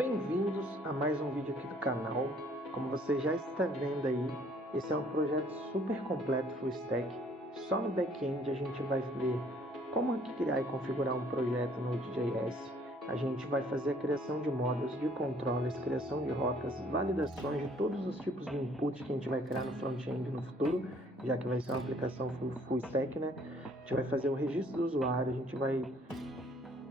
Bem-vindos a mais um vídeo aqui do canal. Como você já está vendo aí, esse é um projeto super completo full stack. Só no back-end a gente vai ver como criar e configurar um projeto no Node.js. A gente vai fazer a criação de módulos, de controles, criação de rotas, validações de todos os tipos de input que a gente vai criar no front-end no futuro, já que vai ser uma aplicação full stack, né? A gente vai fazer o registro do usuário, a gente vai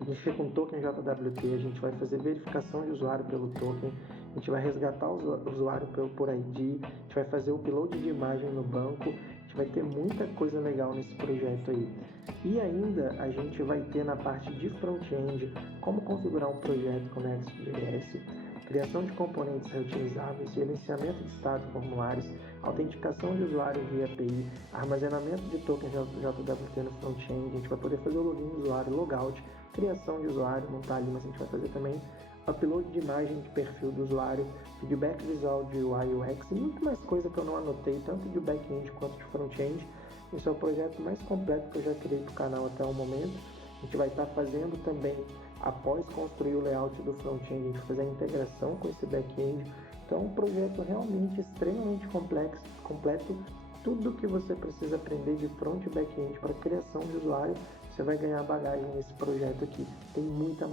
mexer com token JWT, a gente vai fazer verificação de usuário pelo token, a gente vai resgatar o usuário por ID, a gente vai fazer o upload de imagem no banco, a gente vai ter muita coisa legal nesse projeto aí. E ainda a gente vai ter na parte de front-end como configurar um projeto com Next.js, criação de componentes reutilizáveis, gerenciamento de status e formulários, autenticação de usuário via API, armazenamento de tokens JWT no front-end, a gente vai poder fazer o login do usuário, logout, criação de usuário, não está ali, mas a gente vai fazer também upload de imagem de perfil do usuário, feedback visual de UI UX e muito mais coisa que eu não anotei, tanto de back-end quanto de front-end. Esse é o projeto mais completo que eu já criei para o canal até o momento. A gente vai estar fazendo também, após construir o layout do front-end, a gente vai fazer a integração com esse back-end. Então é um projeto realmente extremamente complexo, completo. Tudo que você precisa aprender de front e back-end para criação de usuário, você vai ganhar bagagem nesse projeto aqui. Tem muita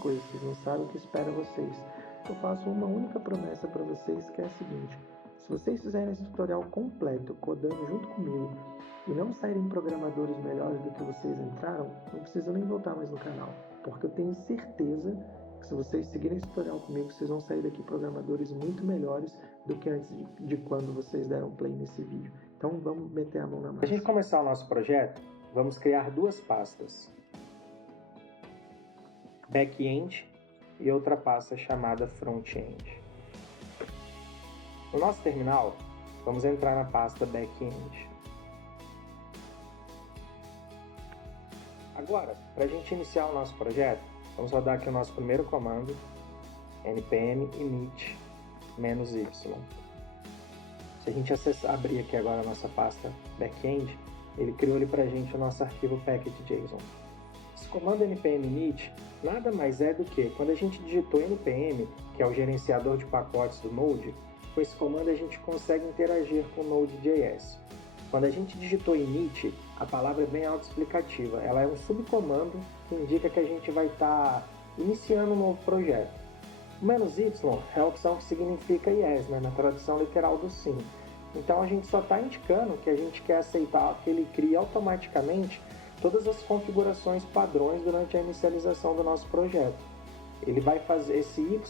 coisa, vocês não sabem o que espera vocês. Eu faço uma única promessa para vocês, que é a seguinte: se vocês fizerem esse tutorial completo, codando junto comigo, e não saírem programadores melhores do que vocês entraram, não precisa nem voltar mais no canal, porque eu tenho certeza que se vocês seguirem esse tutorial comigo, vocês vão sair daqui programadores muito melhores do que antes de quando vocês deram play nesse vídeo. Então vamos meter a mão na massa. Para a gente começar o nosso projeto, vamos criar duas pastas, back-end e outra pasta chamada front-end. No nosso terminal, vamos entrar na pasta back-end. Agora, para a gente iniciar o nosso projeto, vamos rodar aqui o nosso primeiro comando, npm init -y. Se a gente abrir aqui agora a nossa pasta back-end, ele criou ali para a gente o nosso arquivo package.json. Esse comando npm init nada mais é do que, quando a gente digitou npm, que é o gerenciador de pacotes do Node, com esse comando a gente consegue interagir com o Node.js. Quando a gente digitou init, a palavra é bem autoexplicativa. Ela é um subcomando que indica que a gente vai estar iniciando um novo projeto. O "-y" é a opção que significa yes, né, na tradução literal do sim. Então a gente só está indicando que a gente quer aceitar que ele crie automaticamente todas as configurações padrões durante a inicialização do nosso projeto. Ele vai fazer esse y,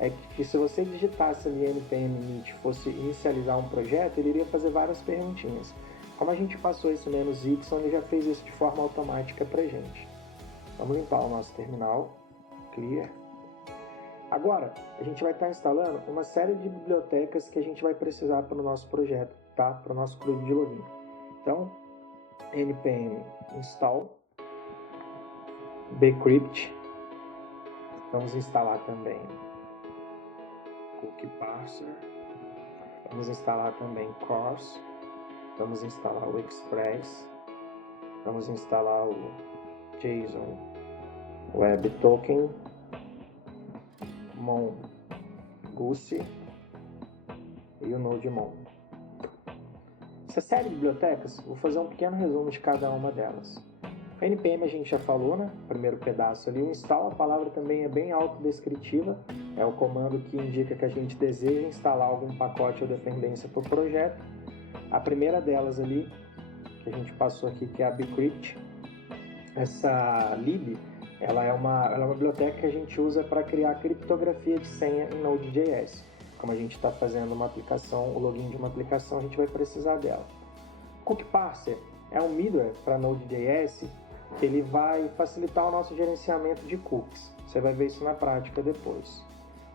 é que se você digitasse ali npm init fosse inicializar um projeto, ele iria fazer várias perguntinhas. Como a gente passou esse "-y", ele já fez isso de forma automática para a gente. Vamos limpar o nosso terminal, clear. Agora, a gente vai estar instalando uma série de bibliotecas que a gente vai precisar para o nosso projeto, tá? Para o nosso clube de login. Então, npm install bcrypt. Vamos instalar também cookie parser. Vamos instalar também CORS. Vamos instalar o Express. Vamos instalar o JSON Web Token, Mongoose e o NodeMon. Essa série de bibliotecas, vou fazer um pequeno resumo de cada uma delas. O npm a gente já falou, né? O primeiro pedaço ali. O install, a palavra também é bem autodescritiva. É o comando que indica que a gente deseja instalar algum pacote ou dependência para o projeto. A primeira delas ali, que a gente passou aqui, que é a bcrypt. Essa lib, ela é uma biblioteca que a gente usa para criar criptografia de senha em Node.js. Como a gente está fazendo uma aplicação, o login de uma aplicação, a gente vai precisar dela. Cookie Parser é um middleware para Node.js que ele vai facilitar o nosso gerenciamento de cookies. Você vai ver isso na prática depois.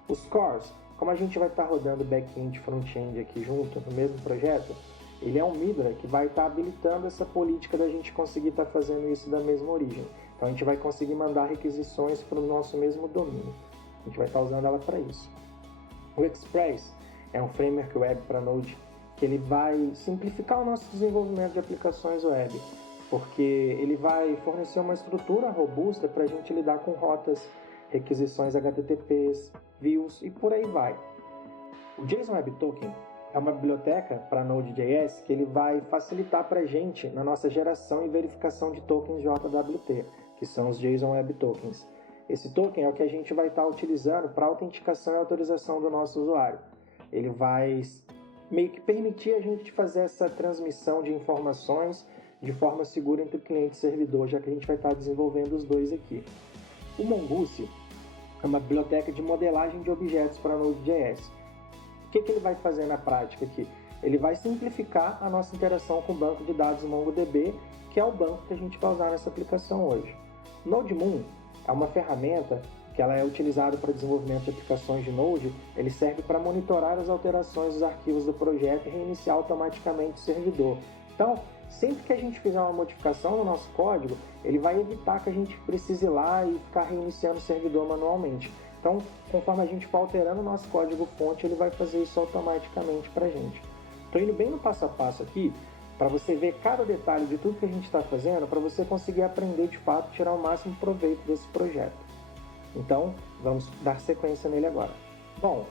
Os cores, como a gente vai estar rodando back-end e front-end aqui junto no mesmo projeto, ele é um middleware que vai estar habilitando essa política da gente conseguir estar fazendo isso da mesma origem. Então a gente vai conseguir mandar requisições para o nosso mesmo domínio. A gente vai estar usando ela para isso. O Express é um framework web para Node que ele vai simplificar o nosso desenvolvimento de aplicações web, porque ele vai fornecer uma estrutura robusta para a gente lidar com rotas requisições HTTPs, views e por aí vai. O JSON Web Token é uma biblioteca para Node.js que ele vai facilitar para a gente na nossa geração e verificação de tokens JWT, que são os JSON Web Tokens. Esse token é o que a gente vai estar utilizando para autenticação e autorização do nosso usuário. Ele vai meio que permitir a gente fazer essa transmissão de informações de forma segura entre cliente e servidor, já que a gente vai estar desenvolvendo os dois aqui. O Mongoose é uma biblioteca de modelagem de objetos para Node.js. O que ele vai fazer na prática aqui? Ele vai simplificar a nossa interação com o banco de dados MongoDB, que é o banco que a gente vai usar nessa aplicação hoje. NodeMoon é uma ferramenta que ela é utilizada para desenvolvimento de aplicações de Node. Ele serve para monitorar as alterações dos arquivos do projeto e reiniciar automaticamente o servidor. Então, sempre que a gente fizer uma modificação no nosso código, ele vai evitar que a gente precise ir lá e ficar reiniciando o servidor manualmente. Então, conforme a gente for alterando o nosso código-fonte, ele vai fazer isso automaticamente para a gente. Estou indo bem no passo a passo aqui, para você ver cada detalhe de tudo que a gente está fazendo, para você conseguir aprender de fato, tirar o máximo proveito desse projeto. Então, vamos dar sequência nele agora. Bom,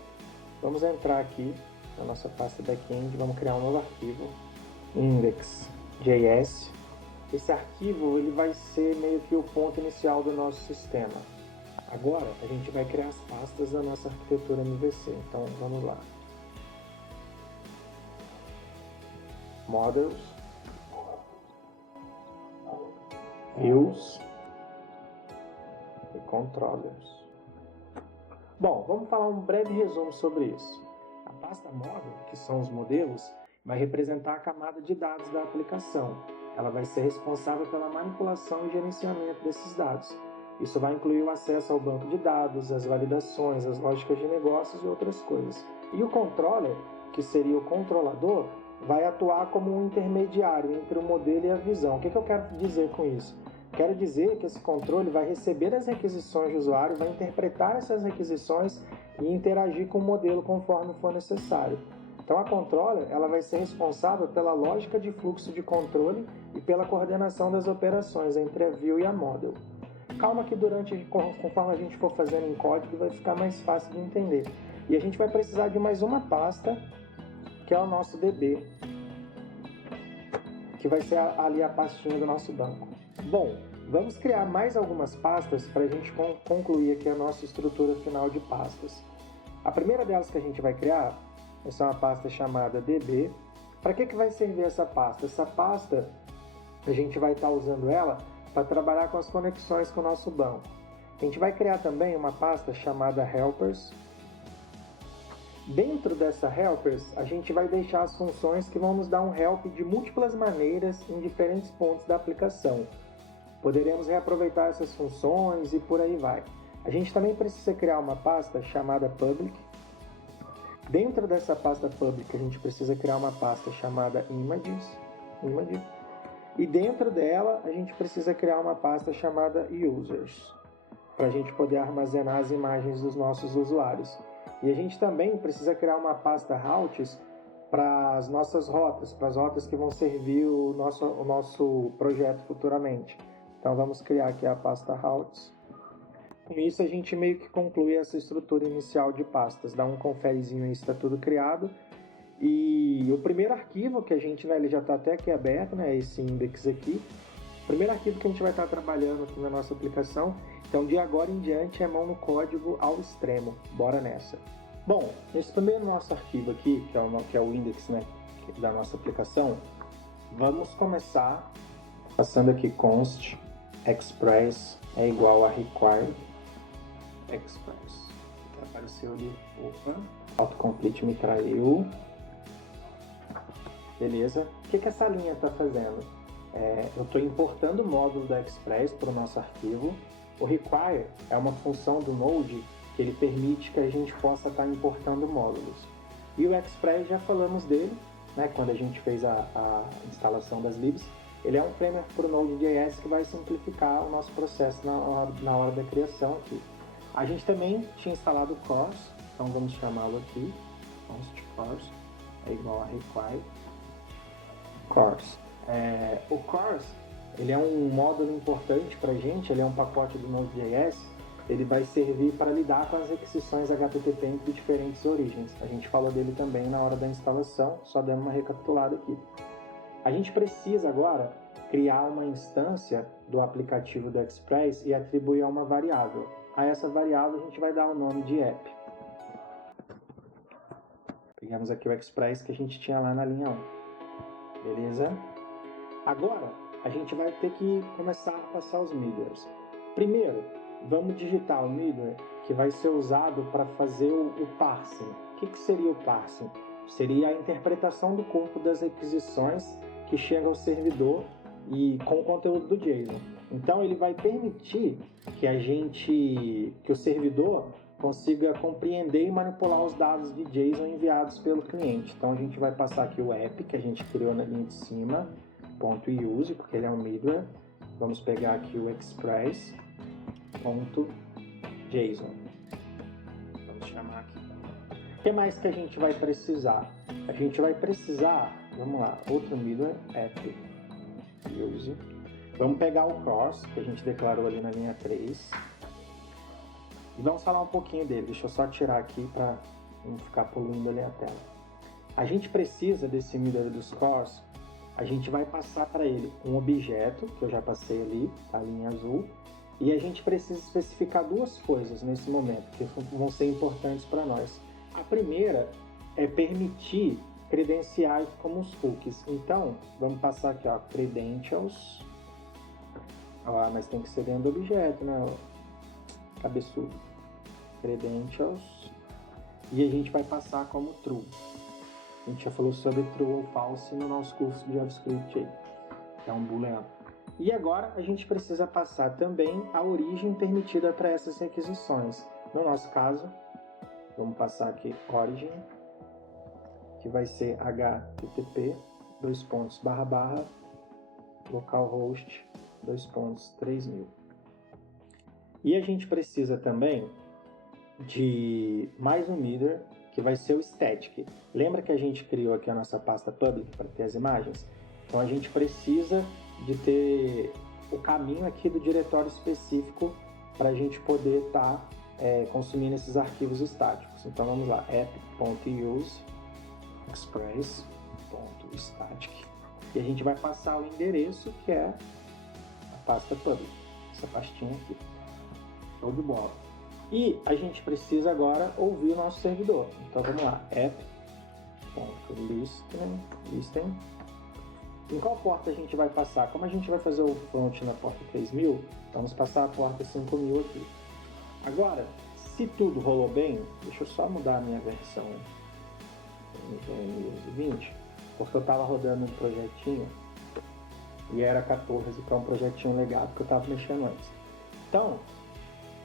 vamos entrar aqui na nossa pasta backend, vamos criar um novo arquivo, index.js. Esse arquivo ele vai ser meio que o ponto inicial do nosso sistema. Agora, a gente vai criar as pastas da nossa arquitetura MVC. Então, vamos lá. Models, Views e Controllers. Bom, vamos falar um breve resumo sobre isso. A pasta Model, que são os modelos, vai representar a camada de dados da aplicação. Ela vai ser responsável pela manipulação e gerenciamento desses dados. Isso vai incluir o acesso ao banco de dados, as validações, as lógicas de negócios e outras coisas. E o controller, que seria o controlador, vai atuar como um intermediário entre o modelo e a visão. O que eu quero dizer com isso? Quero dizer que esse controle vai receber as requisições do usuário, vai interpretar essas requisições e interagir com o modelo conforme for necessário. Então a controller ela vai ser responsável pela lógica de fluxo de controle e pela coordenação das operações entre a view e a model. Calma que conforme a gente for fazendo em código, vai ficar mais fácil de entender. E a gente vai precisar de mais uma pasta, que é o nosso DB, que vai ser ali a pastinha do nosso banco. Bom, vamos criar mais algumas pastas para a gente concluir aqui a nossa estrutura final de pastas. A primeira delas que a gente vai criar é uma pasta chamada DB. Para que vai servir essa pasta? Essa pasta, a gente vai estar usando ela para trabalhar com as conexões com o nosso banco. A gente vai criar também uma pasta chamada Helpers. Dentro dessa Helpers, a gente vai deixar as funções que vão nos dar um help de múltiplas maneiras em diferentes pontos da aplicação. Poderemos reaproveitar essas funções e por aí vai. A gente também precisa criar uma pasta chamada Public. Dentro dessa pasta Public, a gente precisa criar uma pasta chamada Image. E dentro dela, a gente precisa criar uma pasta chamada Users, para a gente poder armazenar as imagens dos nossos usuários. E a gente também precisa criar uma pasta Routes para as nossas rotas, para as rotas que vão servir o nosso projeto futuramente. Então vamos criar aqui a pasta Routes. Com isso a gente meio que conclui essa estrutura inicial de pastas, dá um conferezinho aí se está tudo criado. E o primeiro arquivo que a gente, ele já está até aqui aberto, esse index aqui. O primeiro arquivo que a gente vai estar trabalhando aqui na nossa aplicação. Então, de agora em diante, é mão no código ao extremo. Bora nessa. Bom, esse primeiro nosso arquivo aqui, que é o index da nossa aplicação, vamos começar passando aqui const express é igual a require express. Apareceu ali, autocomplete me traiu. Beleza? O que essa linha está fazendo? Eu estou importando o módulo da Express para o nosso arquivo. O require é uma função do Node que ele permite que a gente possa estar importando módulos. E o Express, já falamos dele, quando a gente fez a instalação das libs. Ele é um framework para o Node.js que vai simplificar o nosso processo na hora da criação aqui. A gente também tinha instalado o CORS, então vamos chamá-lo aqui. Const CORS é igual a require CORS. O CORS ele é um módulo importante para a gente, ele é um pacote do Node.js ele vai servir para lidar com as requisições HTTP entre diferentes origens. A gente falou dele também na hora da instalação, só dando uma recapitulada aqui. A gente precisa agora criar uma instância do aplicativo do Express e atribuir a uma variável. A essa variável a gente vai dar o nome de app. Pegamos aqui o Express que a gente tinha lá na linha 1. Beleza? Agora, a gente vai ter que começar a passar os middlewares. Primeiro, vamos digitar o middleware que vai ser usado para fazer o parsing. O que seria o parsing? Seria a interpretação do corpo das requisições que chega ao servidor e com o conteúdo do JSON. Então ele vai permitir que o servidor consiga compreender e manipular os dados de JSON enviados pelo cliente. Então a gente vai passar aqui o app que a gente criou na linha de cima, .use, porque ele é um middleware. Vamos pegar aqui o express.json. Vamos chamar aqui. O que mais que a gente vai precisar? A gente vai precisar, vamos lá, outro middleware, app use. Vamos pegar o course que a gente declarou ali na linha 3. E vamos falar um pouquinho dele. Deixa eu só tirar aqui para não ficar poluindo ali a tela. A gente precisa desse middleware dos course. A gente vai passar para ele um objeto, que eu já passei ali, a linha azul, e a gente precisa especificar duas coisas nesse momento, que vão ser importantes para nós. A primeira é permitir credenciais como os cookies. Então, vamos passar aqui, ó, credentials. Ah, mas tem que ser dentro do objeto, né? Cabeçudo. Credentials. E a gente vai passar como true. A gente já falou sobre true ou false no nosso curso de JavaScript aí, que é um booleano. E agora a gente precisa passar também a origem permitida para essas requisições. No nosso caso, vamos passar aqui origin, que vai ser http localhost 3000. E a gente precisa também de mais um middleware, que vai ser o static. Lembra que a gente criou aqui a nossa pasta public para ter as imagens? Então a gente precisa de ter o caminho aqui do diretório específico para a gente poder estar consumindo esses arquivos estáticos. Então vamos lá, app.use express.static, e a gente vai passar o endereço que é a pasta public, essa pastinha aqui. Show de bola. E a gente precisa agora ouvir o nosso servidor. Então vamos lá, app.listen. Em qual porta a gente vai passar? Como a gente vai fazer o front na porta 3000, vamos passar a porta 5000 aqui. Agora, se tudo rolou bem, deixa eu só mudar a minha versão 2020, porque eu estava rodando um projetinho e era 14, que é um projetinho legado que eu estava mexendo antes. Então,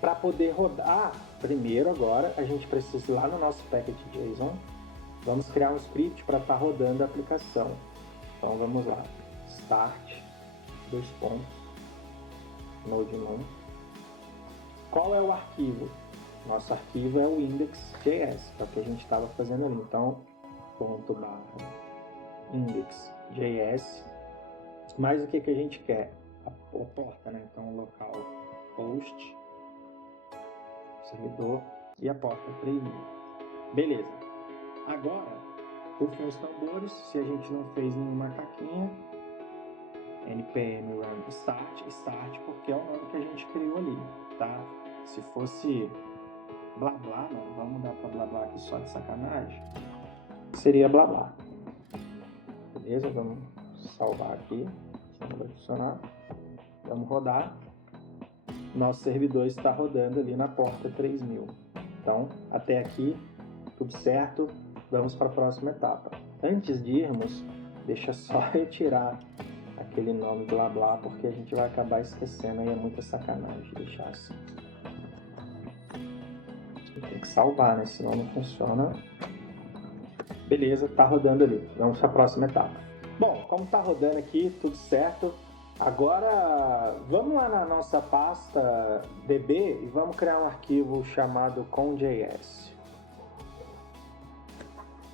para poder rodar, primeiro agora a gente precisa ir lá no nosso package.json, vamos criar um script para estar rodando a aplicação. Então vamos lá, start, node1. Qual é o arquivo? Nosso arquivo é o index.js, que é o que a gente estava fazendo ali. Então, .index.js, mais o que a gente quer? A porta, né? Então, localhost, servidor e a porta 3000. Beleza. Agora, rufem os tambores. Se a gente não fez nenhuma caquinha, npm run start, porque é o nome que a gente criou ali, tá? Se fosse blá blá, não, vamos mudar para blá blá aqui só de sacanagem, seria blá blá. Beleza? Vamos salvar aqui, não vai funcionar. Vamos rodar. Nosso servidor está rodando ali na porta 3000. Então, até aqui, tudo certo. Vamos para a próxima etapa. Antes de irmos, deixa só eu tirar aquele nome blá blá, porque a gente vai acabar esquecendo, aí é muita sacanagem deixar assim. Tem que salvar, né? Senão não funciona. Beleza, tá rodando ali. Vamos para a próxima etapa. Bom, como tá rodando aqui, tudo certo. Agora, vamos lá na nossa pasta DB e vamos criar um arquivo chamado com.js.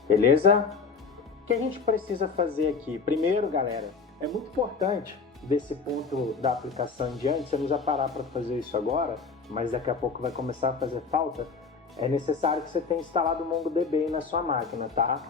Beleza? O que a gente precisa fazer aqui? Primeiro, galera, é muito importante desse ponto da aplicação em diante, você não vai parar para fazer isso agora, mas daqui a pouco vai começar a fazer falta, é necessário que você tenha instalado o MongoDB na sua máquina, tá?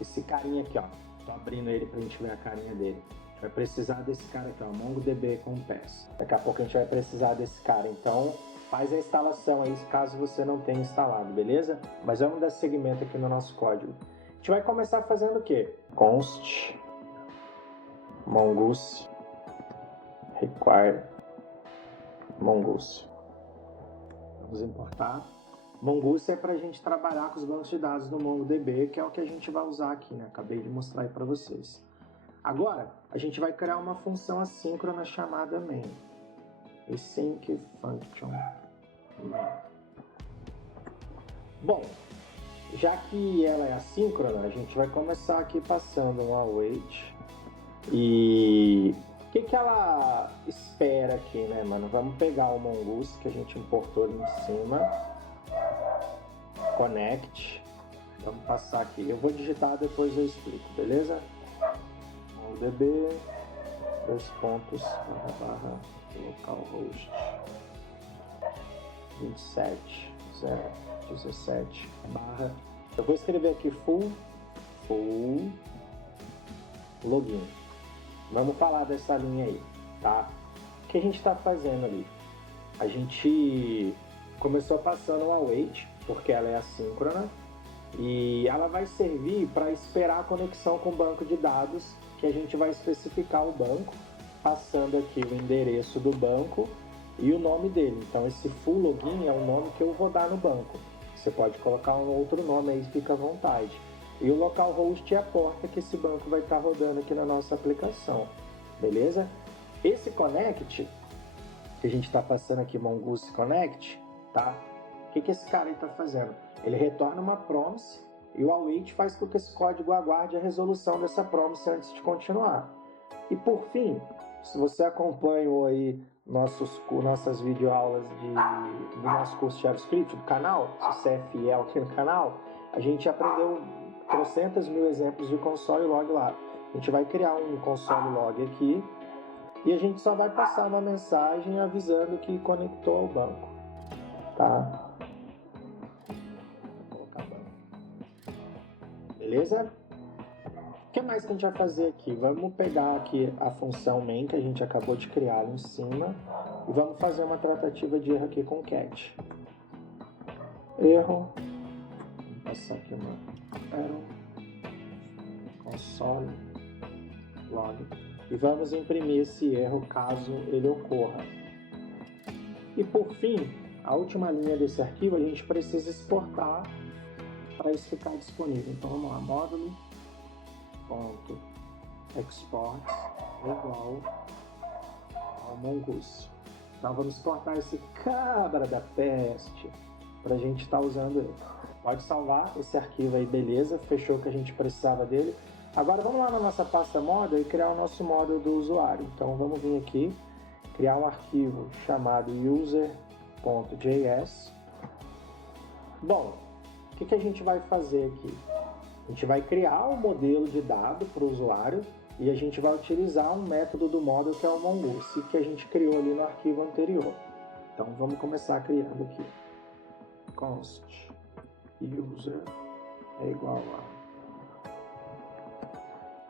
Esse carinha aqui, ó. Tô abrindo ele pra gente ver a carinha dele. A gente vai precisar desse cara aqui, ó, MongoDB com PES. Daqui a pouco a gente vai precisar desse cara, então faz a instalação aí, caso você não tenha instalado, beleza? Mas vamos dar seguimento aqui no nosso código. A gente vai começar fazendo o quê? Const mongoose require mongoose. Vamos importar. Mongoose é para a gente trabalhar com os bancos de dados do MongoDB, que é o que a gente vai usar aqui, né? Acabei de mostrar aí para vocês. Agora, a gente vai criar uma função assíncrona chamada main. Async function. Bom, já que ela é assíncrona, a gente vai começar aqui passando um await. E o que ela espera aqui, né, mano? Vamos pegar o mongoose que a gente importou ali em cima. Connect. Vamos passar aqui. Eu vou digitar, depois eu explico, beleza? MongoDB, //localhost 27.0.17 /. Eu vou escrever aqui full login. Vamos falar dessa linha aí, tá? O que a gente está fazendo ali? A gente começou passando o await, porque ela é assíncrona, e ela vai servir para esperar a conexão com o banco de dados, que a gente vai especificar o banco, passando aqui o endereço do banco e o nome dele. Então esse full login é o nome que eu vou dar no banco. Você pode colocar um outro nome aí, fica à vontade. E o localhost é a porta que esse banco vai estar rodando aqui na nossa aplicação, beleza? Esse connect, que a gente está passando aqui, mongoose connect, tá? O que esse cara aí está fazendo? Ele retorna uma promise e o await faz com que esse código aguarde a resolução dessa promise antes de continuar. E por fim, se você acompanhou aí nossas videoaulas do nosso curso de JavaScript do canal, se você é fiel aqui no canal, a gente aprendeu trocentas mil exemplos de console log lá. A gente vai criar um console log aqui e a gente só vai passar uma mensagem avisando que conectou ao banco, tá? Vou colocar banco. Beleza? O que mais que a gente vai fazer aqui? Vamos pegar aqui a função main que a gente acabou de criar ali em cima e vamos fazer uma tratativa de erro aqui com cat. Erro. Vou passar aqui uma error. Console log. E vamos imprimir esse erro caso ele ocorra. E por fim, a última linha desse arquivo a gente precisa exportar para isso ficar disponível. Então vamos lá, módulo.export igual ao mongoose. Então vamos exportar esse cabra da peste para a gente estar usando ele. Pode salvar esse arquivo aí, beleza, fechou o que a gente precisava dele. Agora vamos lá na nossa pasta model e criar o nosso model do usuário. Então vamos vir aqui, criar um arquivo chamado user.js. Bom, o que a gente vai fazer aqui? A gente vai criar um modelo de dado para o usuário e a gente vai utilizar um método do model que é o mongoose, que a gente criou ali no arquivo anterior. Então vamos começar criando aqui. Const user é igual a...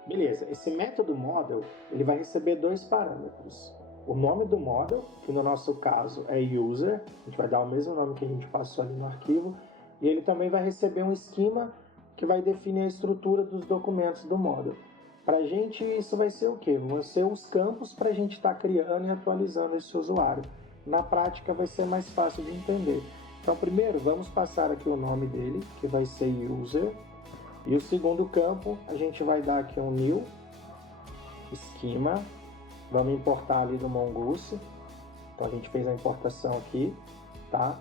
Beleza, esse método model ele vai receber dois parâmetros. O nome do model, que no nosso caso é user, a gente vai dar o mesmo nome que a gente passou ali no arquivo, e ele também vai receber um esquema que vai definir a estrutura dos documentos do model. Para a gente isso vai ser o quê? Vão ser os campos para a gente estar criando e atualizando esse usuário. Na prática vai ser mais fácil de entender. Então primeiro vamos passar aqui o nome dele, que vai ser user. E o segundo campo, a gente vai dar aqui um new schema. Vamos importar ali do mongoose. Então a gente fez a importação aqui, tá?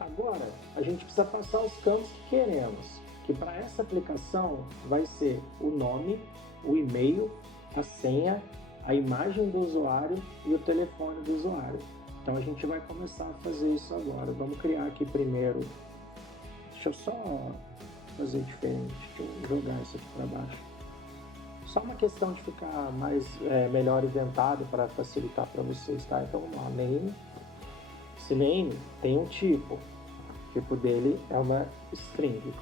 Agora, a gente precisa passar os campos que queremos. Que para essa aplicação vai ser o nome, o e-mail, a senha, a imagem do usuário e o telefone do usuário. Então a gente vai começar a fazer isso agora. Vamos criar aqui primeiro. Deixa eu só fazer diferente, deixa eu jogar isso aqui para baixo. Só uma questão de ficar melhor inventado para facilitar para vocês, tá? Então vamos lá, name, Esse name tem um tipo. O tipo dele é uma string.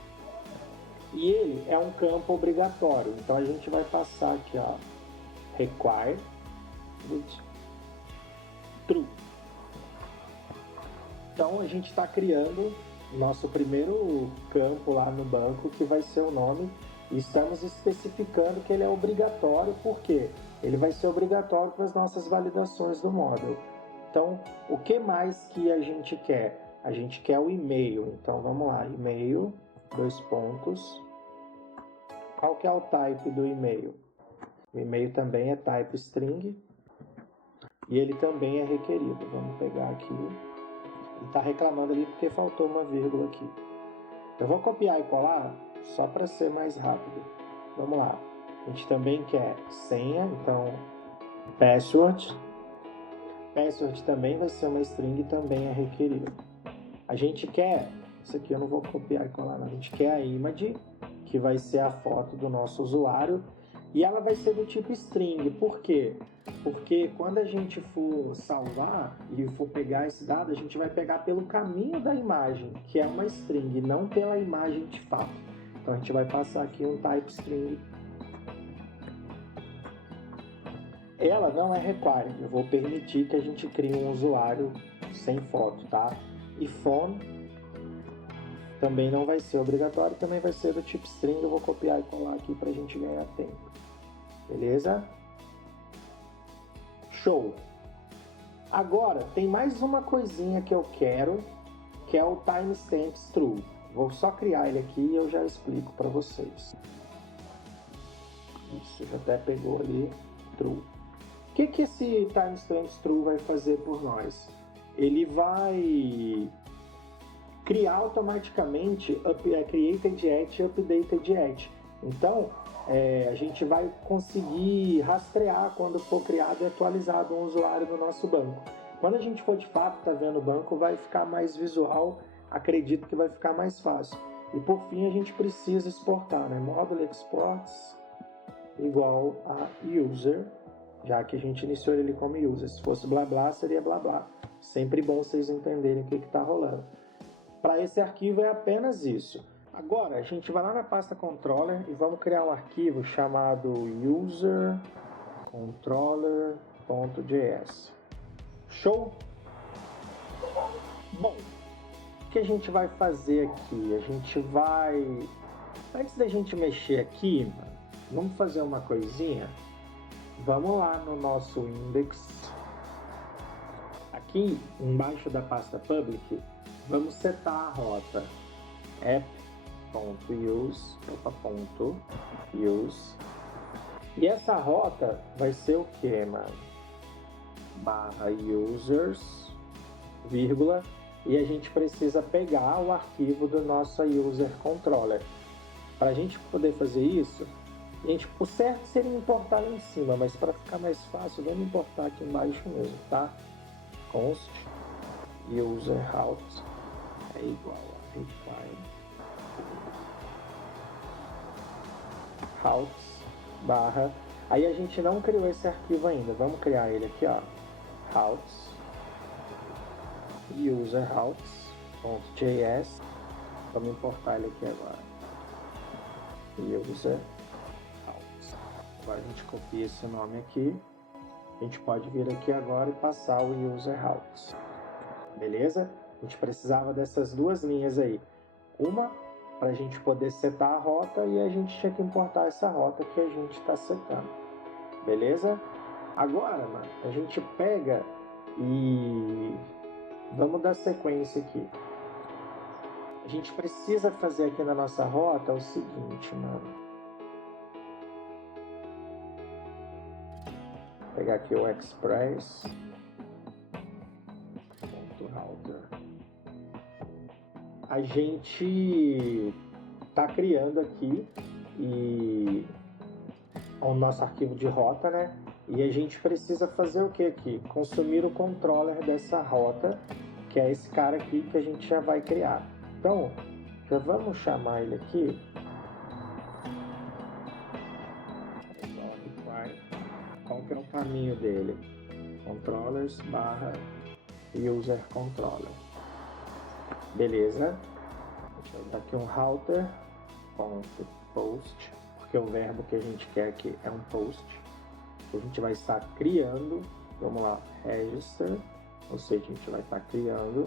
E ele é um campo obrigatório. Então a gente vai passar aqui, ó, required true. Então a gente está criando nosso primeiro campo lá no banco, que vai ser o nome, e estamos especificando que ele é obrigatório, porque ele vai ser obrigatório para as nossas validações do módulo. Então, o que mais que a gente quer? A gente quer o e-mail. Então vamos lá, e-mail, 2 pontos. Qual que é o type do e-mail? O e-mail também é type string e ele também é requerido. Vamos pegar aqui. Ele está reclamando ali porque faltou uma vírgula aqui. Eu vou copiar e colar só para ser mais rápido. Vamos lá. A gente também quer senha, então password. Password também vai ser uma string e também é requerido. A gente quer, isso aqui eu não vou copiar e colar não. A gente quer a image, que vai ser a foto do nosso usuário, e ela vai ser do tipo string. Por quê? Porque quando a gente for salvar e for pegar esse dado, a gente vai pegar pelo caminho da imagem, que é uma string, não pela imagem de fato. Então a gente vai passar aqui um type string. Ela não é required, eu vou permitir que a gente crie um usuário sem foto, tá? E phone também não vai ser obrigatório, também vai ser do tipo string. Eu vou copiar e colar aqui para a gente ganhar tempo. Beleza? Show! Agora, tem mais uma coisinha que eu quero, que é o timestamps true. Vou só criar ele aqui e eu já explico para vocês. Isso, já até pegou ali, true. O que esse timestamps true vai fazer por nós? Ele vai criar automaticamente created at, updated at. Então, a gente vai conseguir rastrear quando for criado e atualizado um usuário no nosso banco. Quando a gente for de fato estar vendo o banco, vai ficar mais visual, acredito que vai ficar mais fácil. E por fim, a gente precisa exportar, né? Model exports igual a user, já que a gente iniciou ele como user. Se fosse blá blá, seria blá blá. Sempre bom vocês entenderem o que está rolando. Para esse arquivo é apenas isso. Agora, a gente vai lá na pasta controller e vamos criar um arquivo chamado user_controller.js. Show? Bom, o que a gente vai fazer aqui? A gente vai... Antes da gente mexer aqui, vamos fazer uma coisinha? Vamos lá no nosso index. Aqui, embaixo da pasta public, vamos setar a rota app.use. E essa rota vai ser o que, mano? /users, vírgula, e a gente precisa pegar o arquivo do nosso user controller. Para a gente poder fazer isso, o certo seria importar lá em cima, mas para ficar mais fácil, vamos importar aqui embaixo mesmo, tá? Const user route é igual a require routes barra. Aí a gente não criou esse arquivo ainda, vamos criar ele aqui, ó. Routes user routes.js. Vamos importar ele aqui agora. User routes. Agora a gente copia esse nome aqui. A gente pode vir aqui agora e passar o user routes. Beleza? A gente precisava dessas duas linhas aí. Uma para a gente poder setar a rota e a gente tinha que importar essa rota que a gente está setando. Beleza? Agora, mano, a gente pega e vamos dar sequência aqui. A gente precisa fazer aqui na nossa rota o seguinte, mano. Vou pegar aqui o express.router. A gente está criando aqui o nosso arquivo de rota, né? E a gente precisa fazer o que aqui? Consumir o controller dessa rota, que é esse cara aqui que a gente já vai criar. Então, já vamos chamar ele aqui. Qual que é o caminho dele? Controllers barra user controller. Beleza? Deixa eu dar aqui um router.post, porque o verbo que a gente quer aqui é um post. A gente vai estar criando, vamos lá, register, ou seja, a gente vai estar criando.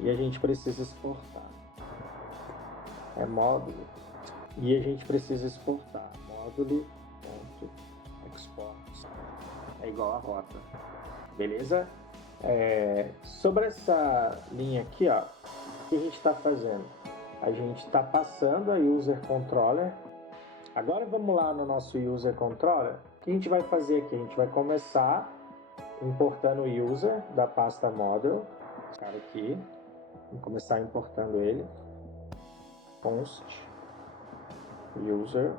E a gente precisa exportar. É módulo. E a gente precisa exportar. Módulo.export é igual a rota. Beleza? Sobre essa linha aqui, ó, o que a gente está fazendo? A gente está passando a user controller. Agora vamos lá no nosso user controller. O que a gente vai fazer aqui? A gente vai começar importando o user da pasta model. Esse cara aqui. Vamos começar importando ele. Const user.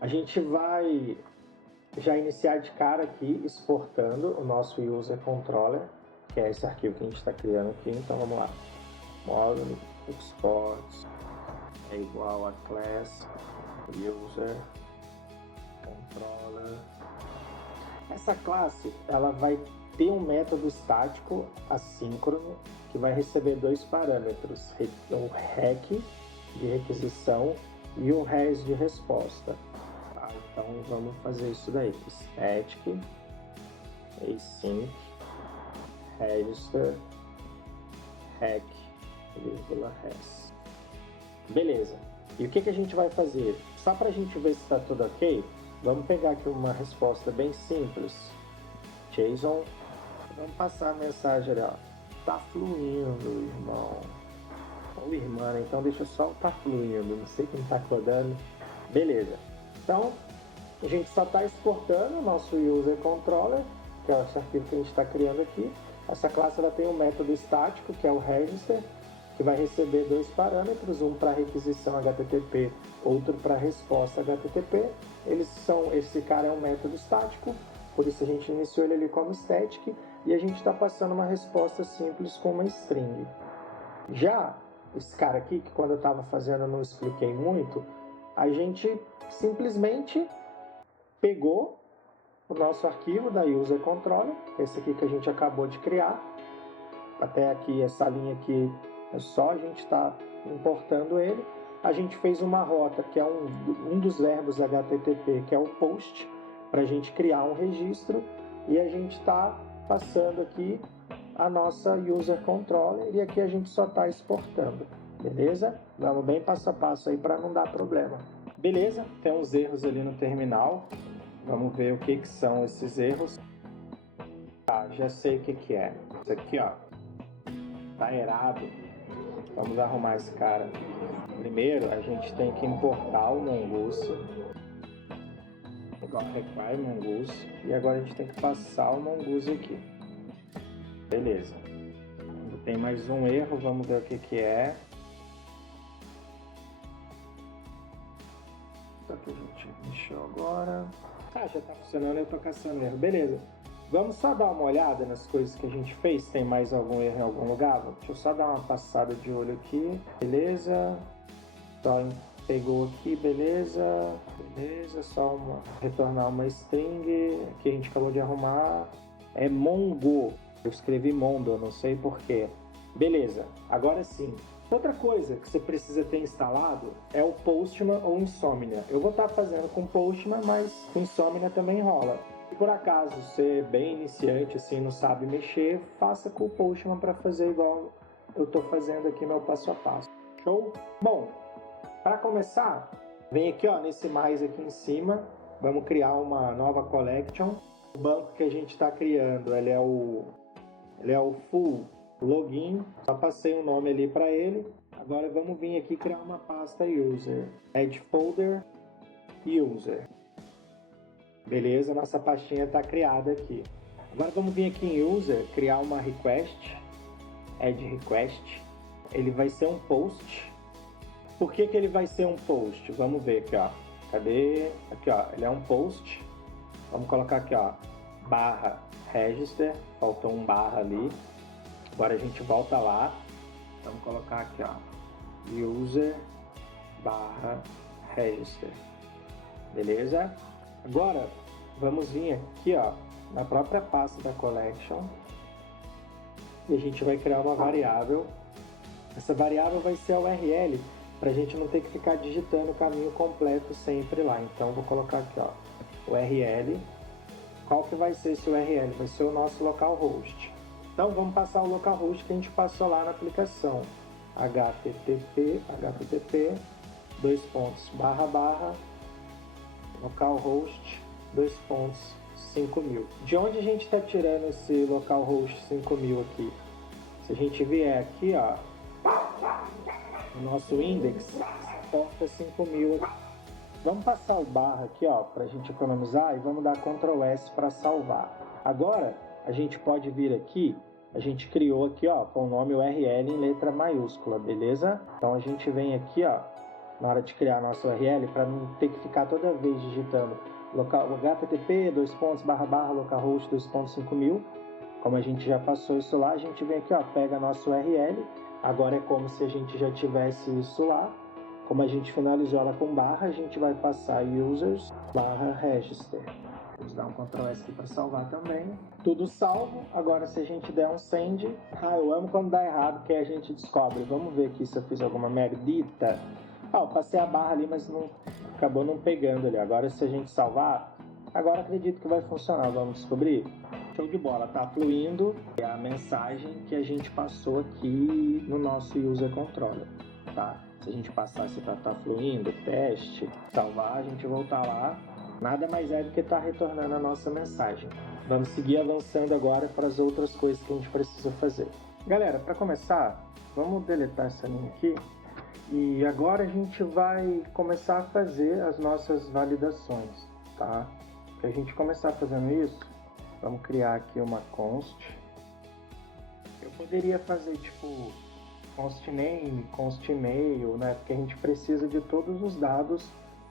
A gente vai já iniciar de cara aqui exportando o nosso user controller, que é esse arquivo que a gente está criando aqui. Então vamos lá. Model export é igual a class user controller. Essa classe ela vai ter um método estático assíncrono que vai receber dois parâmetros, o rec de requisição e o res de resposta. Tá? Então vamos fazer isso daí. Static async register rec res. Beleza. E o que a gente vai fazer? Só para a gente ver se está tudo ok, vamos pegar aqui uma resposta bem simples. JSON. Vamos passar a mensagem ali, ó. Tá fluindo, irmão. Ou irmã, né? Então deixa só o tá fluindo. Não sei quem tá codando. Beleza. Então, a gente só está exportando o nosso user controller, que é esse arquivo que a gente está criando aqui. Essa classe ela tem um método estático, que é o register, que vai receber dois parâmetros, um para requisição HTTP, outro para resposta HTTP. Esse cara é um método estático, por isso a gente iniciou ele ali como static, e a gente está passando uma resposta simples com uma string. Já esse cara aqui, que quando eu estava fazendo eu não expliquei muito, a gente simplesmente pegou o nosso arquivo da user controller, esse aqui que a gente acabou de criar. Até aqui, essa linha aqui, é só a gente está importando ele. A gente fez uma rota, que é um dos verbos HTTP, que é o post, para a gente criar um registro, e a gente está passando aqui a nossa user controller, e aqui a gente só está exportando, beleza? Vamos bem passo a passo aí para não dar problema. Beleza, tem uns erros ali no terminal, vamos ver o que são esses erros. Tá, já sei o que é. Isso aqui, ó, tá errado. Vamos arrumar esse cara. Primeiro, a gente tem que importar o Mongoose. Igual require Mongoose. E agora a gente tem que passar o Mongoose aqui. Beleza. Tem mais um erro, vamos ver o que é. Só que a gente mexeu agora. Ah, já tá funcionando, eu tô caçando erro. Beleza. Vamos só dar uma olhada nas coisas que a gente fez. Tem mais algum erro em algum lugar? Deixa eu só dar uma passada de olho aqui. Beleza. Só pegou aqui, beleza. Beleza, só retornar uma string que a gente acabou de arrumar. É Mongo. Eu escrevi Mondo, não sei porquê. Beleza, agora sim. Outra coisa que você precisa ter instalado é o Postman ou Insomnia. Eu vou estar fazendo com Postman, mas com Insomnia também rola. Se por acaso você é bem iniciante, assim, não sabe mexer, faça com o Postman para fazer igual eu estou fazendo aqui meu passo a passo. Show? Bom, para começar, vem aqui ó, nesse mais aqui em cima, vamos criar uma nova collection. O banco que a gente está criando, ele é o full login, só passei um nome ali para ele. Agora vamos vir aqui criar uma pasta user, add folder user. Beleza, nossa pastinha está criada aqui. Agora vamos vir aqui em user, criar uma request, add request. Ele vai ser um post. Por que ele vai ser um post? Vamos ver aqui, ó. Cadê? Aqui, ó. Ele é um post. Vamos colocar aqui, ó, barra register. Faltou um barra ali. Agora a gente volta lá. Vamos colocar aqui, ó, user barra register. Beleza? Agora, vamos vir aqui, ó, na própria pasta da collection e a gente vai criar uma variável. Essa variável vai ser a URL, para a gente não ter que ficar digitando o caminho completo sempre lá. Então, vou colocar aqui, ó, URL. Qual que vai ser esse URL? Vai ser o nosso localhost. Então, vamos passar o localhost que a gente passou lá na aplicação. http localhost 5.000. De onde a gente está tirando esse localhost 5.000 aqui? Se a gente vier aqui, ó, no nosso index, porta 5.000 aqui. Vamos passar o barra aqui, ó, para a gente economizar, e vamos dar Ctrl S para salvar. Agora, a gente pode vir aqui, a gente criou aqui, ó, com o nome URL em letra maiúscula, beleza? Então a gente vem aqui, ó, na hora de criar a nossa URL, para não ter que ficar toda vez digitando http localhost 2.5.000. Como a gente já passou isso lá, a gente vem aqui, ó, pega a nossa URL. Agora é como se a gente já tivesse isso lá. Como a gente finalizou ela com barra, a gente vai passar users barra register. Vamos dar um Ctrl S aqui para salvar também. Tudo salvo. Agora, se a gente der um send... eu amo quando dá errado, que a gente descobre. Vamos ver aqui se eu fiz alguma merdita. Eu passei a barra ali, mas acabou não pegando ali. Agora, se a gente salvar, agora acredito que vai funcionar. Vamos descobrir? Show de bola, tá fluindo. É a mensagem que a gente passou aqui no nosso user controller, tá? Se a gente passasse para tá fluindo, teste, salvar, a gente voltar lá, nada mais é do que tá retornando a nossa mensagem. Vamos seguir avançando agora para as outras coisas que a gente precisa fazer. Galera, para começar, vamos deletar essa linha aqui. E agora a gente vai começar a fazer as nossas validações, tá? Para a gente começar fazendo isso, vamos criar aqui uma const. Eu poderia fazer tipo const name, const email, né? Porque a gente precisa de todos os dados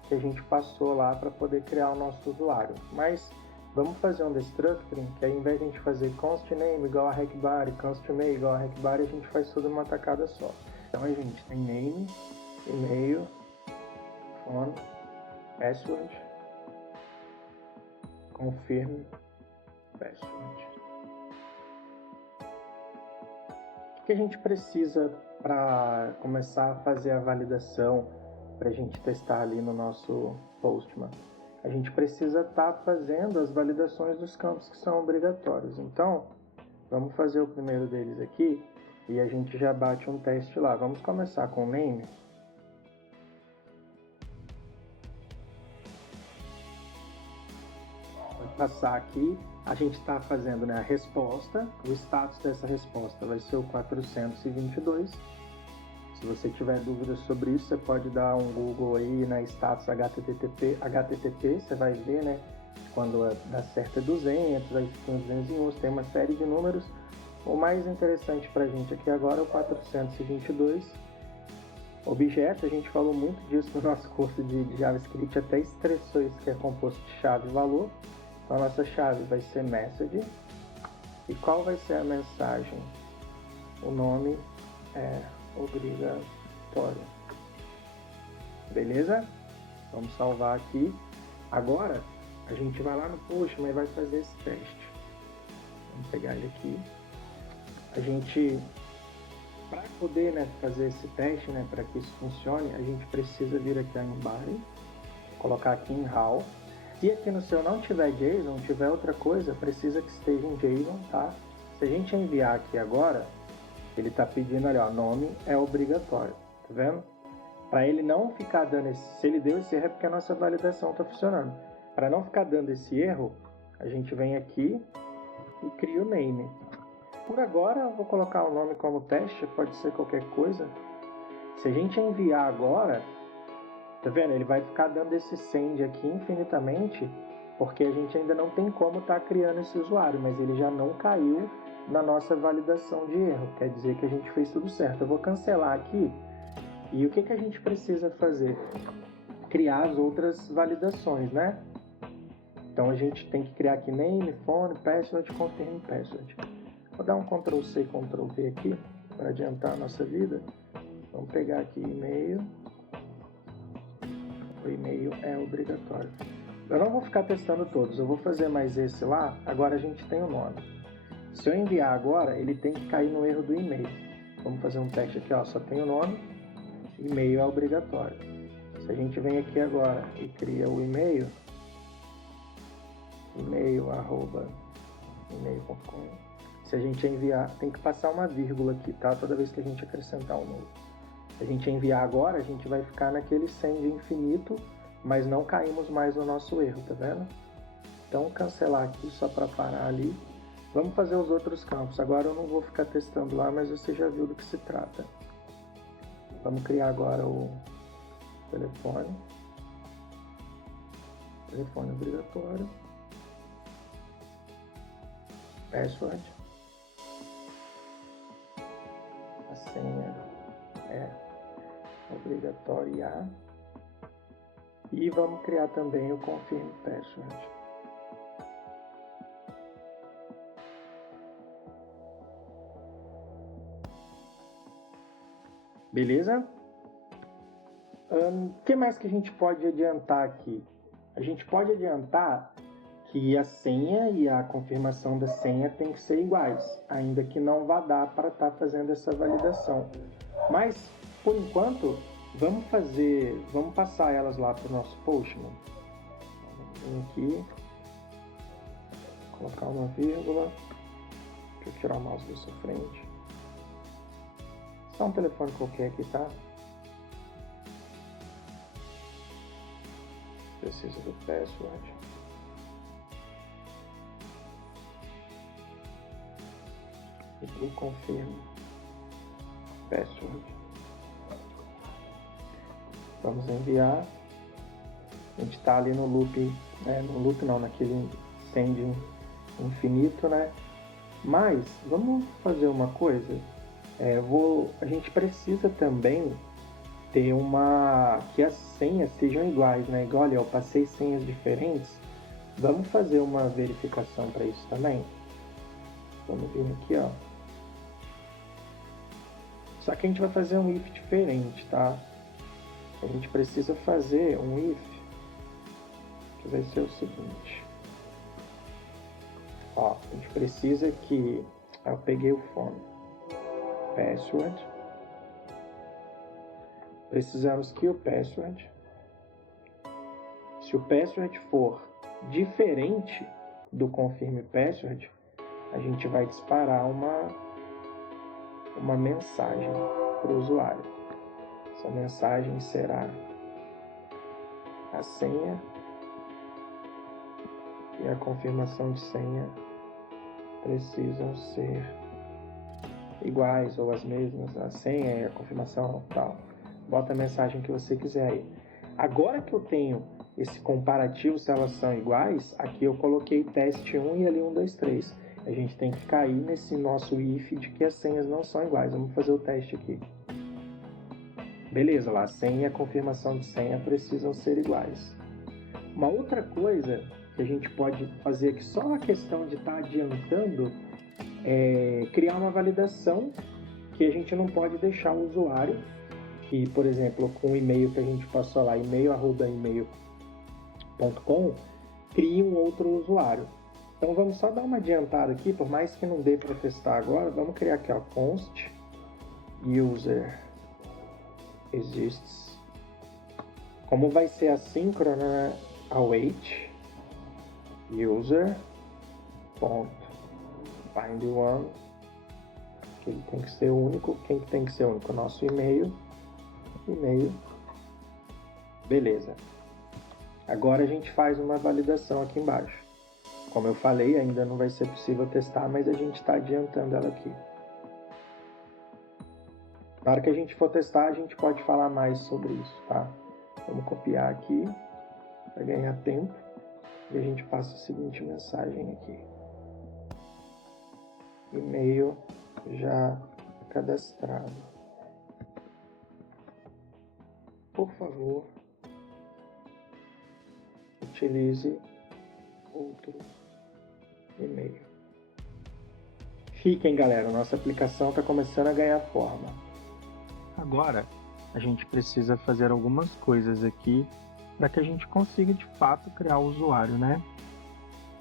que a gente passou lá para poder criar o nosso usuário. Mas vamos fazer um destructuring, que ao invés de a gente fazer const name igual a recbody, const email igual a recbody, a gente faz tudo numa tacada só. Então a gente tem name, e-mail, phone, password, confirm, password. O que a gente precisa para começar a fazer a validação, para a gente testar ali no nosso Postman? A gente precisa estar fazendo as validações dos campos que são obrigatórios. Então, vamos fazer o primeiro deles aqui e a gente já bate um teste lá. Vamos começar com o name. Vai passar aqui. A gente está fazendo, né, a resposta. O status dessa resposta vai ser o 422. Se você tiver dúvidas sobre isso, você pode dar um Google aí na status HTTP, você vai ver, né, quando dá certo é 200, aí tem 201, tem uma série de números. O mais interessante para a gente aqui agora é o 422. Objeto, a gente falou muito disso no nosso curso de JavaScript, até estressou isso, que é composto de chave e valor. Então a nossa chave vai ser message. E qual vai ser a mensagem? O nome é obrigatório. Beleza? Vamos salvar aqui. Agora a gente vai lá no Postman e vai fazer esse teste. Vamos pegar ele aqui. A gente, para poder, né, fazer esse teste, né, para que isso funcione, a gente precisa vir aqui em body, colocar aqui em how. Se aqui no seu não tiver JSON, tiver outra coisa, precisa que esteja em JSON, tá? Se a gente enviar aqui agora, ele está pedindo ali, ó, nome é obrigatório, tá vendo? Para ele não ficar dando se ele deu esse erro é porque a nossa validação está funcionando. Para não ficar dando esse erro, a gente vem aqui e cria o name. Por agora, eu vou colocar o nome como teste, pode ser qualquer coisa. Se a gente enviar agora, tá vendo? Ele vai ficar dando esse send aqui infinitamente, porque a gente ainda não tem como estar criando esse usuário, mas ele já não caiu na nossa validação de erro. Quer dizer que a gente fez tudo certo. Eu vou cancelar aqui. E o que a gente precisa fazer? Criar as outras validações, né? Então a gente tem que criar aqui name, phone, password, confirm password. Vou dar um Ctrl C, Ctrl V aqui, para adiantar a nossa vida. Vamos pegar aqui e-mail, O e-mail é obrigatório. Eu não vou ficar testando todos, eu vou fazer mais esse lá. Agora a gente tem o nome. Se eu enviar agora, ele tem que cair no erro do e-mail. Vamos fazer um teste aqui, ó. Só tem o nome, e-mail é obrigatório. Se a gente vem aqui agora e cria o e-mail, e-mail@email.com. Se a gente enviar, tem que passar uma vírgula aqui, tá? Toda vez que a gente acrescentar um novo. Se a gente enviar agora, a gente vai ficar naquele send infinito, mas não caímos mais no nosso erro, tá vendo? Então, cancelar aqui só para parar ali. Vamos fazer os outros campos. Agora eu não vou ficar testando lá, mas você já viu do que se trata. Vamos criar agora o telefone. Telefone obrigatório. Password. A senha é obrigatória. E vamos criar também o confirm password. Beleza? O que mais que a gente pode adiantar aqui? A gente pode adiantar que a senha e a confirmação da senha tem que ser iguais, ainda que não vá dar para estar fazendo essa validação. Mas, por enquanto, vamos passar elas lá para o nosso Postman. Vamos aqui, colocar uma vírgula, deixa eu tirar o mouse da sua frente. Só um telefone qualquer aqui, tá? Precisa do password. E do confirm password. Vamos enviar. A gente está ali no loop, naquele send infinito, né? Mas vamos fazer uma coisa. A gente precisa também ter que as senhas sejam iguais, né? Igual, olha, eu passei senhas diferentes. Vamos fazer uma verificação para isso também. Vamos vir aqui, ó. Só que a gente vai fazer um if diferente, tá? A gente precisa fazer um if que vai ser o seguinte. Ó, a gente precisa que... Eu peguei o phone. Password. Precisamos que o password, se o password for diferente do confirm password, a gente vai disparar uma mensagem para o usuário. Essa mensagem será: a senha e a confirmação de senha precisam ser iguais ou as mesmas, a senha e a confirmação tal. Bota a mensagem que você quiser aí. Agora que eu tenho esse comparativo se elas são iguais, aqui eu coloquei teste 1 e ali 1, 2, 3. A gente tem que cair nesse nosso if de que as senhas não são iguais. Vamos fazer o teste aqui. Beleza, lá a senha e a confirmação de senha precisam ser iguais. Uma outra coisa que a gente pode fazer aqui, só a questão de estar adiantando, é criar uma validação que a gente não pode deixar o usuário, que, por exemplo, com o e-mail que a gente passou lá, e-mail@email.com, crie um outro usuário. Então vamos só dar uma adiantada aqui, por mais que não dê para testar agora, vamos criar aqui, ó, const user exists. Como vai ser assíncrona, await user find one, que ele tem que ser único. Quem que tem que ser único? Nosso e-mail. Beleza. Agora a gente faz uma validação aqui embaixo. Como eu falei, ainda não vai ser possível testar, mas a gente está adiantando ela aqui. Na hora que a gente for testar, a gente pode falar mais sobre isso, tá? Vamos copiar aqui, para ganhar tempo, e a gente passa a seguinte mensagem aqui. E-mail já cadastrado. Por favor, utilize outro e-mail. Fiquem, galera, nossa aplicação está começando a ganhar forma. Agora, a gente precisa fazer algumas coisas aqui para que a gente consiga de fato criar o usuário, né?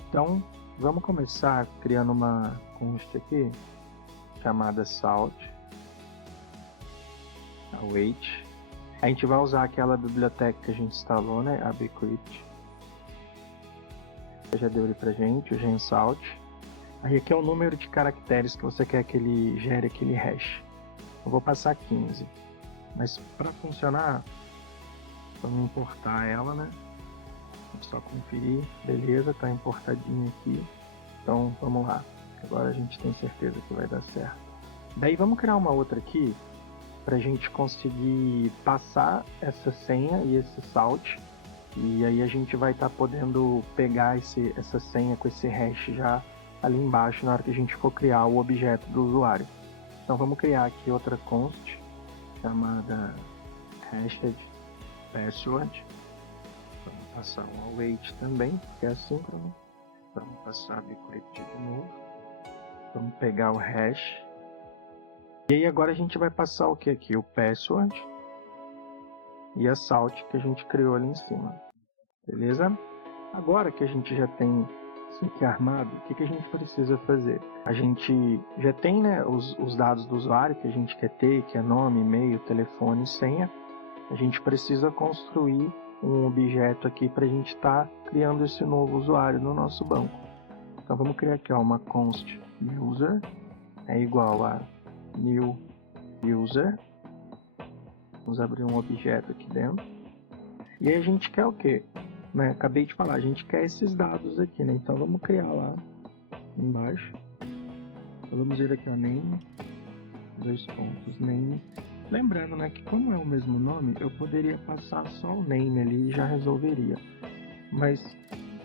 Então, vamos começar criando uma const aqui, chamada salt, await. A gente vai usar aquela biblioteca que a gente instalou, né? A bcrypt. Já deu ele pra gente, o gensalt. Aí aqui é o número de caracteres que você quer que ele gere aquele hash. Eu vou passar 15. Mas para funcionar, vamos importar ela, né? Vou só conferir. Beleza, tá importadinho aqui. Então vamos lá. Agora a gente tem certeza que vai dar certo. Daí vamos criar uma outra aqui para a gente conseguir passar essa senha e esse salt. E aí a gente vai estar podendo pegar essa senha com esse hash já ali embaixo na hora que a gente for criar o objeto do usuário. Então vamos criar aqui outra const chamada hashed password. Vamos passar um await também, porque é assíncrono. Vamos passar bcrypt de novo. Vamos pegar o hash. E aí agora a gente vai passar o que aqui? O password e a salt que a gente criou ali em cima. Beleza? Agora que a gente já tem isso aqui armado, o que a gente precisa fazer? A gente já tem, né, os dados do usuário que a gente quer ter, que é nome, e-mail, telefone e senha. A gente precisa construir um objeto aqui para a gente estar criando esse novo usuário no nosso banco. Então vamos criar aqui uma const user é igual a new user. Vamos abrir um objeto aqui dentro. E aí a gente quer o quê? Né? Acabei de falar, a gente quer esses dados aqui, né? Então vamos criar lá embaixo. Então, vamos ver aqui, ó, name, name. Lembrando, né, que como é o mesmo nome, eu poderia passar só o name ali e já resolveria. Mas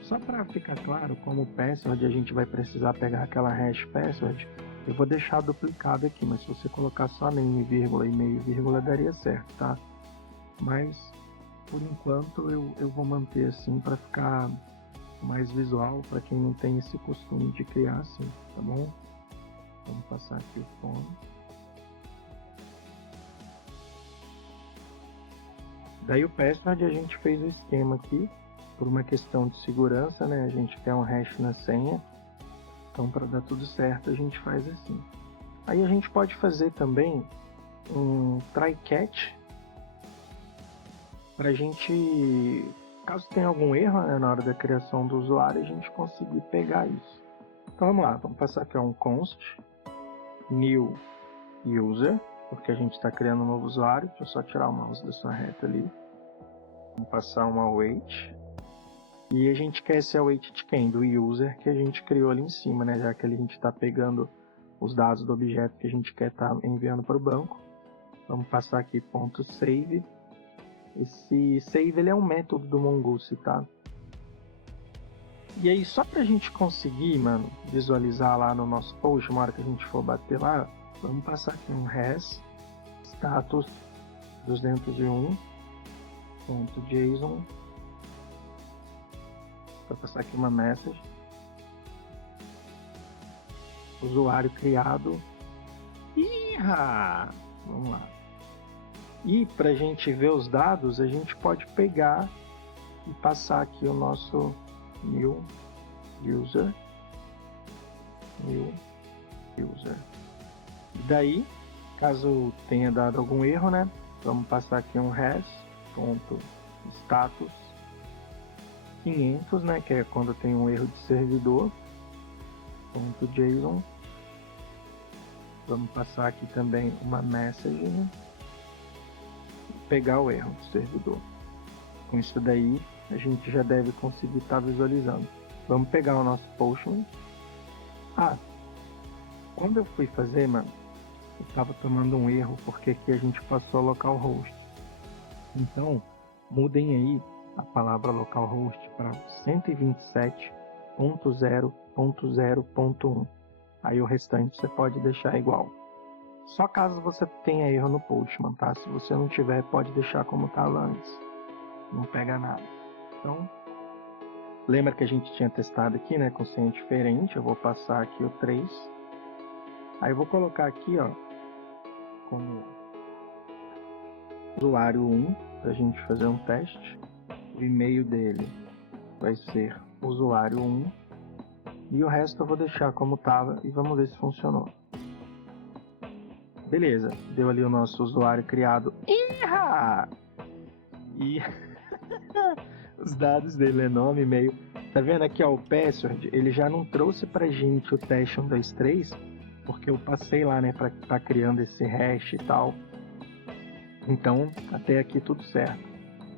só para ficar claro, como password a gente vai precisar pegar aquela hash password, eu vou deixar duplicado aqui, mas se você colocar só name, vírgula, e-mail, vírgula, daria certo, tá? Mas por enquanto eu vou manter assim para ficar mais visual para quem não tem esse costume de criar assim, tá bom? Vamos passar aqui o phone. Daí o password a gente fez o esquema aqui por uma questão de segurança, né? A gente quer um hash na senha, então para dar tudo certo a gente faz assim. Aí a gente pode fazer também um try catch para a gente, caso tenha algum erro, né, na hora da criação do usuário, a gente conseguir pegar isso. Então vamos lá, vamos passar aqui um const new user, porque a gente está criando um novo usuário. Deixa eu só tirar o mouse dessa reta ali. Vamos passar um await. E a gente quer esse await de quem? Do user que a gente criou ali em cima, né? Já que a gente está pegando os dados do objeto que a gente quer estar enviando para o banco. Vamos passar aqui .save. Esse save ele é um método do Mongoose, tá? E aí, só pra gente conseguir, mano, visualizar lá no nosso post, uma hora que a gente for bater lá, vamos passar aqui um res status 201.json. Vou passar aqui uma message. Usuário criado. Iha! Vamos lá. E para a gente ver os dados, a gente pode pegar e passar aqui o nosso new user. E daí, caso tenha dado algum erro, né? Vamos passar aqui um res.status 500, né? Que é quando tem um erro de servidor. .json. Vamos passar aqui também uma message, né? Pegar o erro do servidor. Com isso daí a gente já deve conseguir estar visualizando. Vamos pegar o nosso Postman. Quando eu fui fazer, mano, eu estava tomando um erro porque aqui a gente passou localhost. Então mudem aí a palavra localhost para 127.0.0.1. Aí o restante você pode deixar igual. Só caso você tenha erro no Postman, tá? Se você não tiver, pode deixar como estava antes. Não pega nada. Então, lembra que a gente tinha testado aqui, né? Com senha diferente. Eu vou passar aqui o 3. Aí eu vou colocar aqui, ó, como usuário 1, pra gente fazer um teste. o e-mail dele vai ser usuário 1 e o resto eu vou deixar como estava e vamos ver se funcionou. Beleza, deu ali o nosso usuário criado. Iha! E os dados dele é nome, e-mail. Tá vendo aqui, ó, o password, ele já não trouxe pra gente o teste 123, porque eu passei lá, né, pra tá criando esse hash e tal. Então, até aqui tudo certo.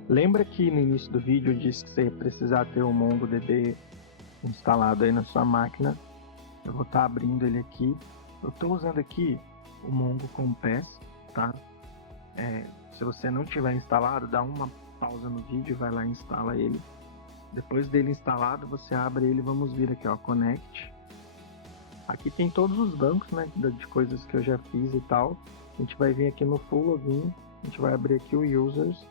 Lembra que no início do vídeo eu disse que você ia precisar ter o MongoDB instalado aí na sua máquina. Eu vou estar abrindo ele aqui. Eu estou usando aqui o Mongo Compass, tá? Se você não tiver instalado, dá uma pausa no vídeo, vai lá e instala ele. Depois dele instalado, você abre ele, vamos vir aqui, ó, Connect. Aqui tem todos os bancos, né, de coisas que eu já fiz e tal. A gente vai vir aqui no Full Login, a gente vai abrir aqui o Users.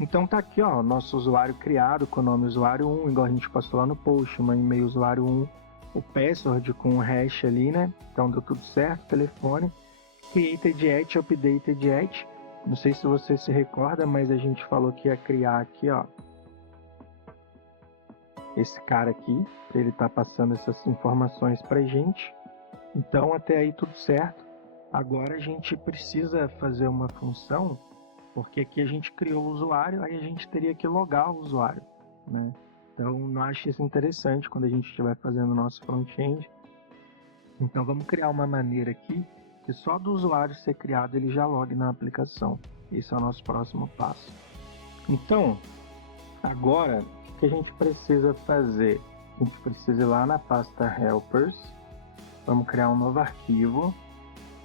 Então tá aqui, ó, nosso usuário criado com o nome usuário 1, igual a gente passou lá no post, uma e-mail usuário 1, o password com o hash ali, né? Então deu tudo certo, telefone, created at, updated at. Não sei se você se recorda, mas a gente falou que ia criar aqui, ó, esse cara aqui, pra ele tá passando essas informações pra gente. Então até aí tudo certo. Agora a gente precisa fazer uma função, porque aqui a gente criou o usuário, aí a gente teria que logar o usuário, né? Então não acho isso interessante quando a gente estiver fazendo o nosso front-end. Então vamos criar uma maneira aqui que só do usuário ser criado ele já logue na aplicação. Esse é o nosso próximo passo. Então, agora o que a gente precisa fazer? A gente precisa ir lá na pasta helpers, vamos criar um novo arquivo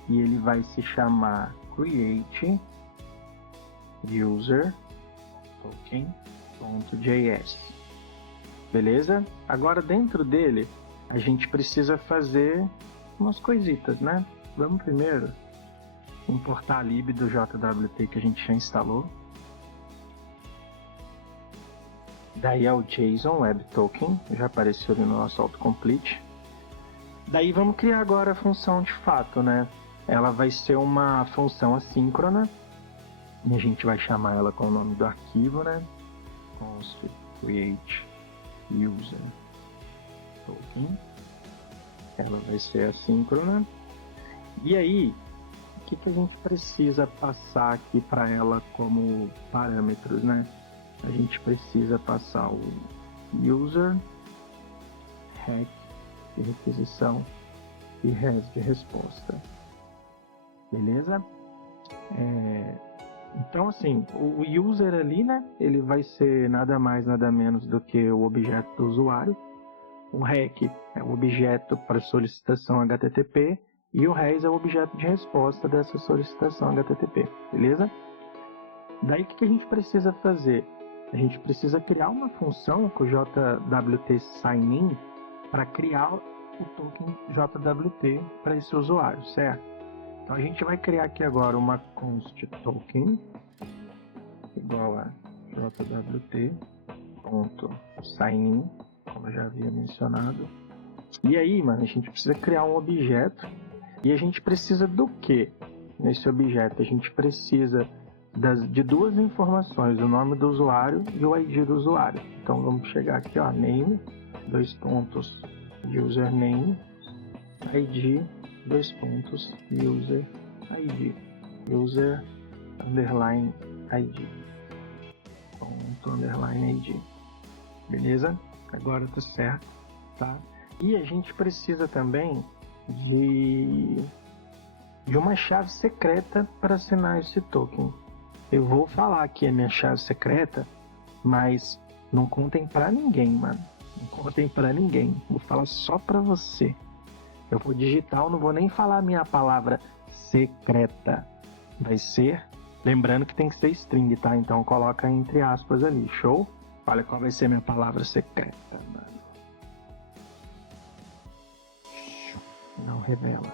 e ele vai se chamar create user token.js. Beleza? Agora dentro dele a gente precisa fazer umas coisitas, né? Vamos primeiro importar a lib do JWT que a gente já instalou. Daí é o JSON Web Token, já apareceu ali no nosso autocomplete. Daí vamos criar agora a função de fato, né? Ela vai ser uma função assíncrona e a gente vai chamar ela com o nome do arquivo, né? Const create user token. Ela vai ser assíncrona. E aí, o que a gente precisa passar aqui para ela como parâmetros, né? A gente precisa passar o user, rec de requisição e res de resposta. Beleza? Então, assim, o user ali, né? Ele vai ser nada mais, nada menos do que o objeto do usuário. O rec é o objeto para solicitação HTTP e o res é o objeto de resposta dessa solicitação HTTP, beleza? Daí o que a gente precisa fazer? A gente precisa criar uma função com o JWT sign-in para criar o token JWT para esse usuário, certo? Então a gente vai criar aqui agora uma const token igual a jwt.sign-in, como eu já havia mencionado. E aí, mano, a gente precisa criar um objeto. E a gente precisa do que nesse objeto? A gente precisa de duas informações, o nome do usuário e o ID do usuário. Então vamos chegar aqui, ó, name, username, ID, user ID, user underline ID, ponto underline ID. Beleza? Agora tá certo, tá? E a gente precisa também de uma chave secreta para assinar esse token. Eu vou falar aqui a minha chave secreta, mas não contem pra ninguém, mano. Não contem pra ninguém. Vou falar só pra você. Eu vou digitar, eu não vou nem falar a minha palavra secreta. Vai ser, lembrando que tem que ser string, tá? Então coloca entre aspas ali, show? Olha qual vai ser minha palavra secreta, mano. Não revela.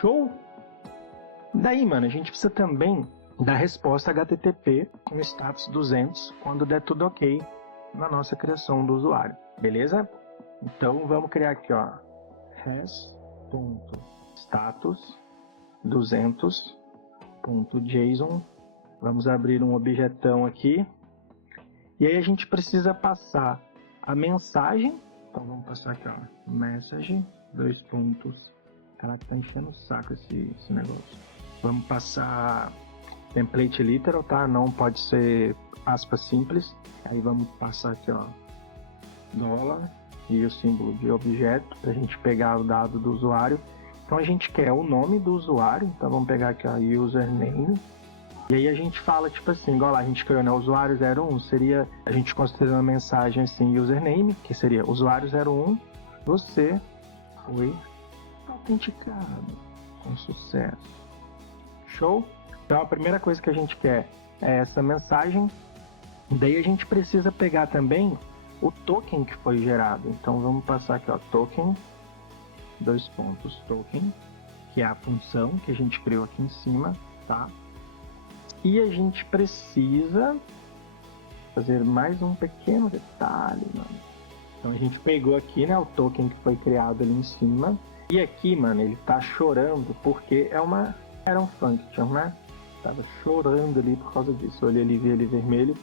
Show? Daí, mano, a gente precisa também da resposta HTTP com status 200 quando der tudo ok na nossa criação do usuário, beleza? Então vamos criar aqui, ó, res.status 200.json. Vamos abrir um objetão aqui E aí a gente precisa passar a mensagem. Então vamos passar aqui, ó, message, 2 pontos. Caraca, tá enchendo o saco esse negócio. Vamos passar template literal, tá? Não pode ser aspas simples. Aí vamos passar aqui, ó, dólar e o símbolo de objeto pra gente pegar o dado do usuário. Então a gente quer o nome do usuário, então vamos pegar aqui, ó, username. E aí a gente fala, tipo assim, igual lá a gente criou, né, usuário 01, seria, a gente considerando a mensagem assim, username, que seria usuário 01, você foi autenticado com sucesso. Show? Então a primeira coisa que a gente quer é essa mensagem. Daí a gente precisa pegar também o token que foi gerado. Então vamos passar aqui, ó, token, 2 pontos, token, que é a função que a gente criou aqui em cima, tá? E a gente precisa fazer mais um pequeno detalhe, mano. Então a gente pegou aqui, né, o token que foi criado ali em cima. E aqui, mano, ele tá chorando porque era um function, né? Tava chorando ali por causa disso. Eu olhei ali, vi ele vermelho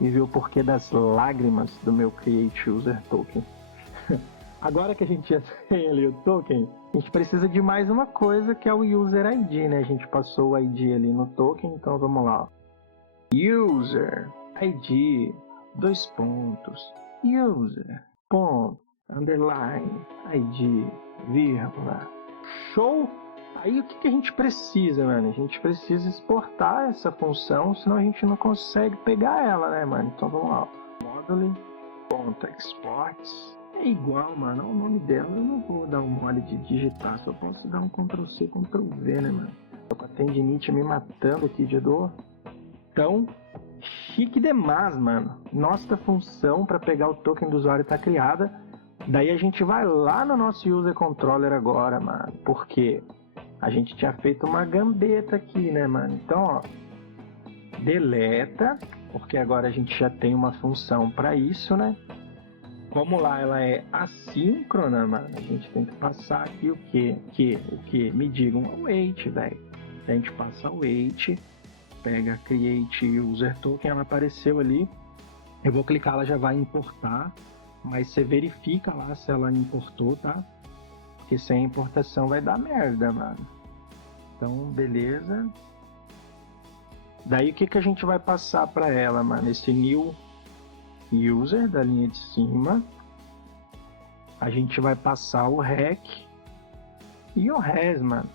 e vi o porquê das lágrimas do meu create user token. Agora que a gente já tem ali o token, a gente precisa de mais uma coisa que é o user ID, né? A gente passou o ID ali no token, então vamos lá. User ID, 2 pontos, user, ponto, underline, ID, vírgula. Show? Aí o que a gente precisa, mano? A gente precisa exportar essa função, senão a gente não consegue pegar ela, né, mano? Então vamos lá. Module.exports é igual, mano, ao nome dela. Eu não vou dar um mole de digitar, só posso dar um Ctrl+C, Ctrl+V, né, mano? Tô com a tendinite me matando aqui de dor. Então, chique demais, mano. Nossa função para pegar o token do usuário tá criada. Daí a gente vai lá no nosso user controller agora, mano. Porque a gente tinha feito uma gambeta aqui, né, mano? Então, ó, deleta, porque agora a gente já tem uma função para isso, né? Como lá ela é assíncrona, mano, a gente tem que passar aqui o que? Me digam o wait, velho. A gente passa o wait, pega create user token, ela apareceu ali. Eu vou clicar, ela já vai importar, mas você verifica lá se ela importou, tá? Porque sem importação vai dar merda, mano. Então, beleza. Daí o que a gente vai passar para ela, mano? Esse new user da linha de cima. A gente vai passar o rec e o res, mano.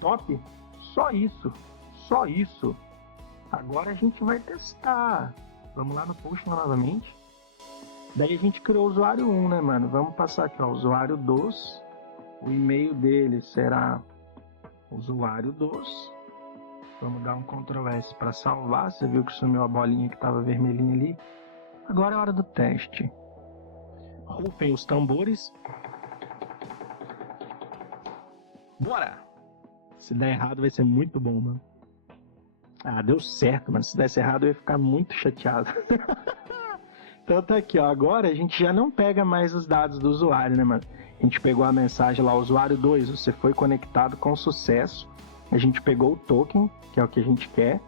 Top? Só isso. Só isso. Agora a gente vai testar. Vamos lá no post novamente. Daí a gente criou o usuário 1, né, mano? Vamos passar aqui, ó, usuário 2. O e-mail dele será usuário 2. Vamos dar um Ctrl+S para salvar. Você viu que sumiu a bolinha que estava vermelhinha ali. Agora é hora do teste. Rufem os tambores. Bora! Se der errado vai ser muito bom, mano. Ah, deu certo, mano. Se desse errado eu ia ficar muito chateado. Então tá aqui, ó. Agora a gente já não pega mais os dados do usuário, né, mano? A gente pegou a mensagem lá, usuário 2, você foi conectado com sucesso. A gente pegou o token, que é o que a gente quer.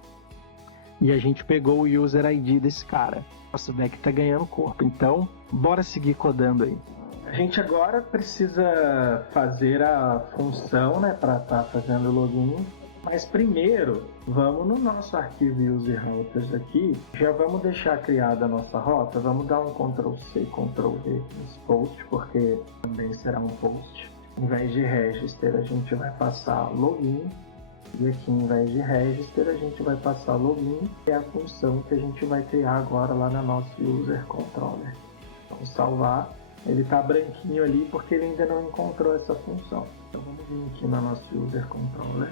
E a gente pegou o user ID desse cara. Nosso deck tá ganhando corpo, então bora seguir codando aí. A gente agora precisa fazer a função, né, para estar fazendo o login. Mas primeiro, vamos no nosso arquivo user routers aqui. Já vamos deixar criada a nossa rota. Vamos dar um Ctrl+C, Ctrl+V nesse post, porque também será um post. Em vez de register, a gente vai passar login. E aqui, em vez de register, a gente vai passar login, que é a função que a gente vai criar agora lá na nossa user controller. Vamos salvar. Ele está branquinho ali porque ele ainda não encontrou essa função. Então vamos vir aqui na nossa user controller.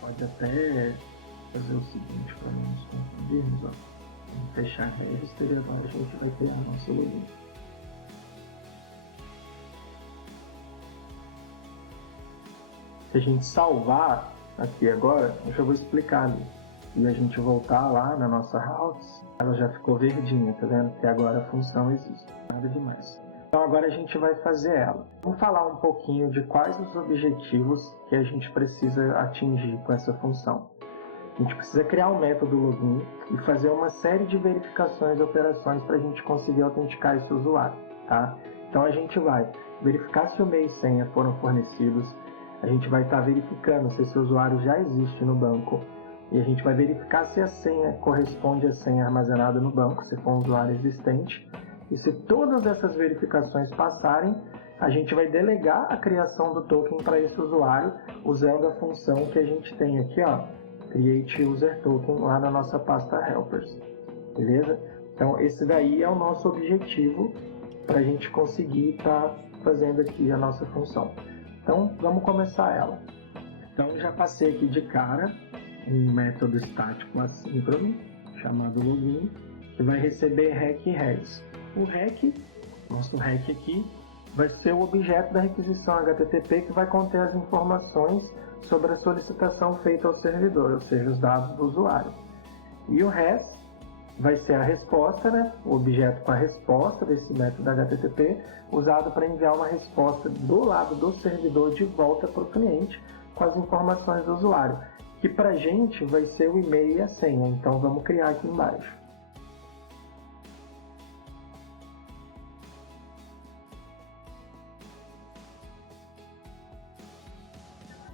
Pode até fazer o seguinte para não nos confundirmos, ó. Vamos fechar register e agora a gente vai criar nosso login. Se a gente salvar aqui agora, eu já vou explicar ali. E a gente voltar lá na nossa routes, ela já ficou verdinha, tá vendo? Que agora a função existe, nada demais. Então agora a gente vai fazer ela. Vamos falar um pouquinho de quais os objetivos que a gente precisa atingir com essa função. A gente precisa criar um método login e fazer uma série de verificações e operações para a gente conseguir autenticar esse usuário, tá? Então a gente vai verificar se o e-mail e senha foram fornecidos, a gente vai estar verificando se esse usuário já existe no banco e a gente vai verificar se a senha corresponde à senha armazenada no banco, se for um usuário existente. E se todas essas verificações passarem, a gente vai delegar a criação do token para esse usuário usando a função que a gente tem aqui, ó, Create User Token, lá na nossa pasta Helpers, beleza? Então esse daí é o nosso objetivo para a gente conseguir estar fazendo aqui a nossa função. Então vamos começar ela. Então já passei aqui de cara um método estático assíncrono chamado login, que vai receber REC e RES. O REC, nosso REC aqui, vai ser o objeto da requisição HTTP que vai conter as informações sobre a solicitação feita ao servidor, ou seja, os dados do usuário. E o RES vai ser a resposta, né? O objeto com a resposta desse método HTTP, usado para enviar uma resposta do lado do servidor de volta para o cliente com as informações do usuário, que para a gente vai ser o e-mail e a senha. Então vamos criar aqui embaixo.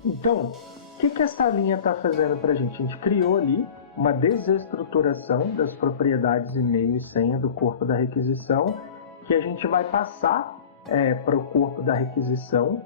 Então, o que essa linha está fazendo para a gente? A gente criou ali uma desestruturação das propriedades e-mail e senha do corpo da requisição, que a gente vai passar para o corpo da requisição,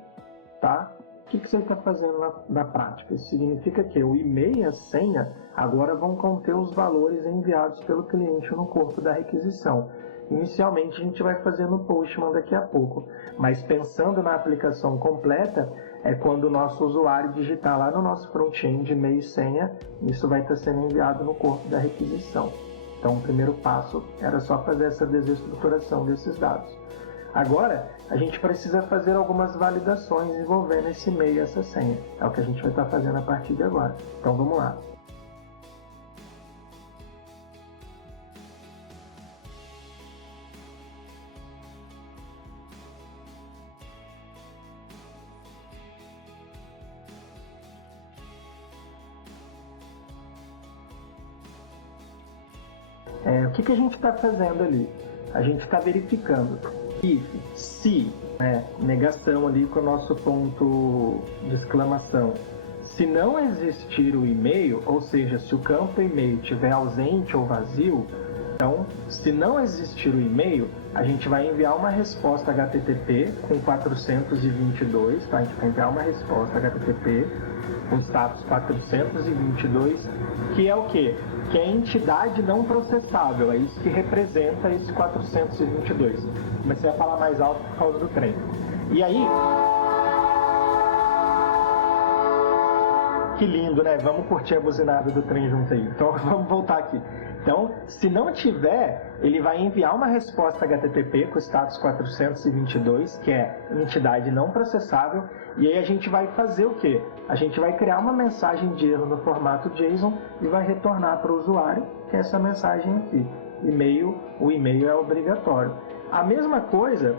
tá? O que você está fazendo na prática? Isso significa que o e-mail e a senha agora vão conter os valores enviados pelo cliente no corpo da requisição. Inicialmente a gente vai fazer no Postman daqui a pouco, mas pensando na aplicação completa, é quando o nosso usuário digitar lá no nosso front-end e-mail e senha, isso vai estar sendo enviado no corpo da requisição. Então o primeiro passo era só fazer essa desestruturação desses dados. Agora, a gente precisa fazer algumas validações envolvendo esse e-mail e essa senha. É o que a gente vai estar fazendo a partir de agora. Então vamos lá. O que a gente está fazendo ali? A gente está verificando se, negação ali com o nosso ponto de exclamação, se não existir o e-mail, ou seja, se o campo e-mail estiver ausente ou vazio, então, se não existir o e-mail, a gente vai enviar uma resposta HTTP com 422, tá? A gente vai enviar uma resposta HTTP com status 422, que é o quê? Que é a entidade não processável, é isso que representa esse 422. Comecei a falar mais alto por causa do trem. E aí... Que lindo, né? Vamos curtir a buzinada do trem junto aí. Então, vamos voltar aqui. Então, se não tiver, ele vai enviar uma resposta HTTP com status 422, que é entidade não processável, e aí a gente vai fazer o quê? A gente vai criar uma mensagem de erro no formato JSON e vai retornar para o usuário, que é essa mensagem aqui. O e-mail é obrigatório. A mesma coisa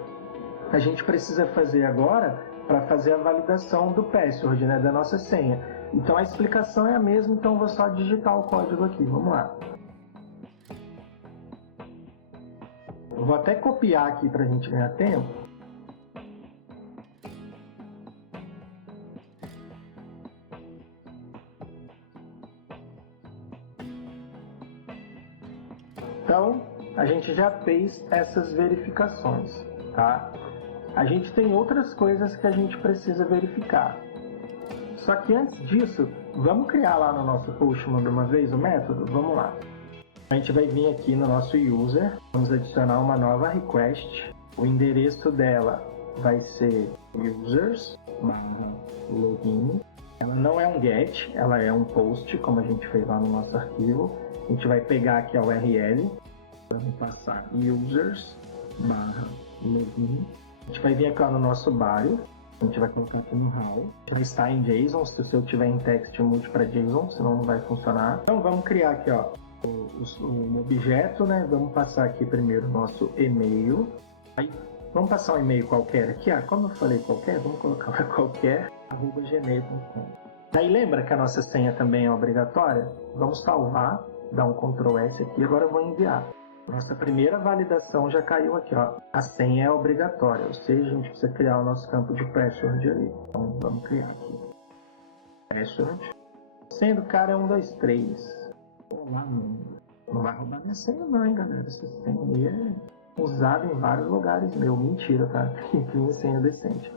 a gente precisa fazer agora para fazer a validação do password, né, da nossa senha. Então a explicação é a mesma, então eu vou só digitar o código aqui. Vamos lá. Eu vou até copiar aqui para a gente ganhar tempo. Então, a gente já fez essas verificações, tá? A gente tem outras coisas que a gente precisa verificar. Só que antes disso, vamos criar lá no nosso Postman de uma vez o método? Vamos lá. A gente vai vir aqui no nosso user, vamos adicionar uma nova request. O endereço dela vai ser users/login. Ela não é um get, ela é um post, como a gente fez lá no nosso arquivo. A gente vai pegar aqui a URL, vamos passar users/login. A gente vai vir aqui ó, no nosso body, a gente vai colocar aqui no how. Vai estar em JSON, se o seu tiver em text, mude para JSON, senão não vai funcionar. Então vamos criar aqui ó, o objeto, né? Vamos passar aqui primeiro o nosso e-mail. Aí, vamos passar um e-mail qualquer aqui, como eu falei qualquer, vamos colocar qualquer, @gmail.com. Aí lembra que a nossa senha também é obrigatória? Vamos salvar, dar um Ctrl S aqui, agora eu vou enviar. Nossa primeira validação já caiu aqui, ó. A senha é obrigatória, ou seja, a gente precisa criar o nosso campo de password ali. Então vamos criar aqui. Password. Senha do cara é 1, 2, 3. Olá, não vai roubar minha senha não, hein, galera. Essa senha aí é usada em vários lugares meu. Mentira, tá? Minha senha decente.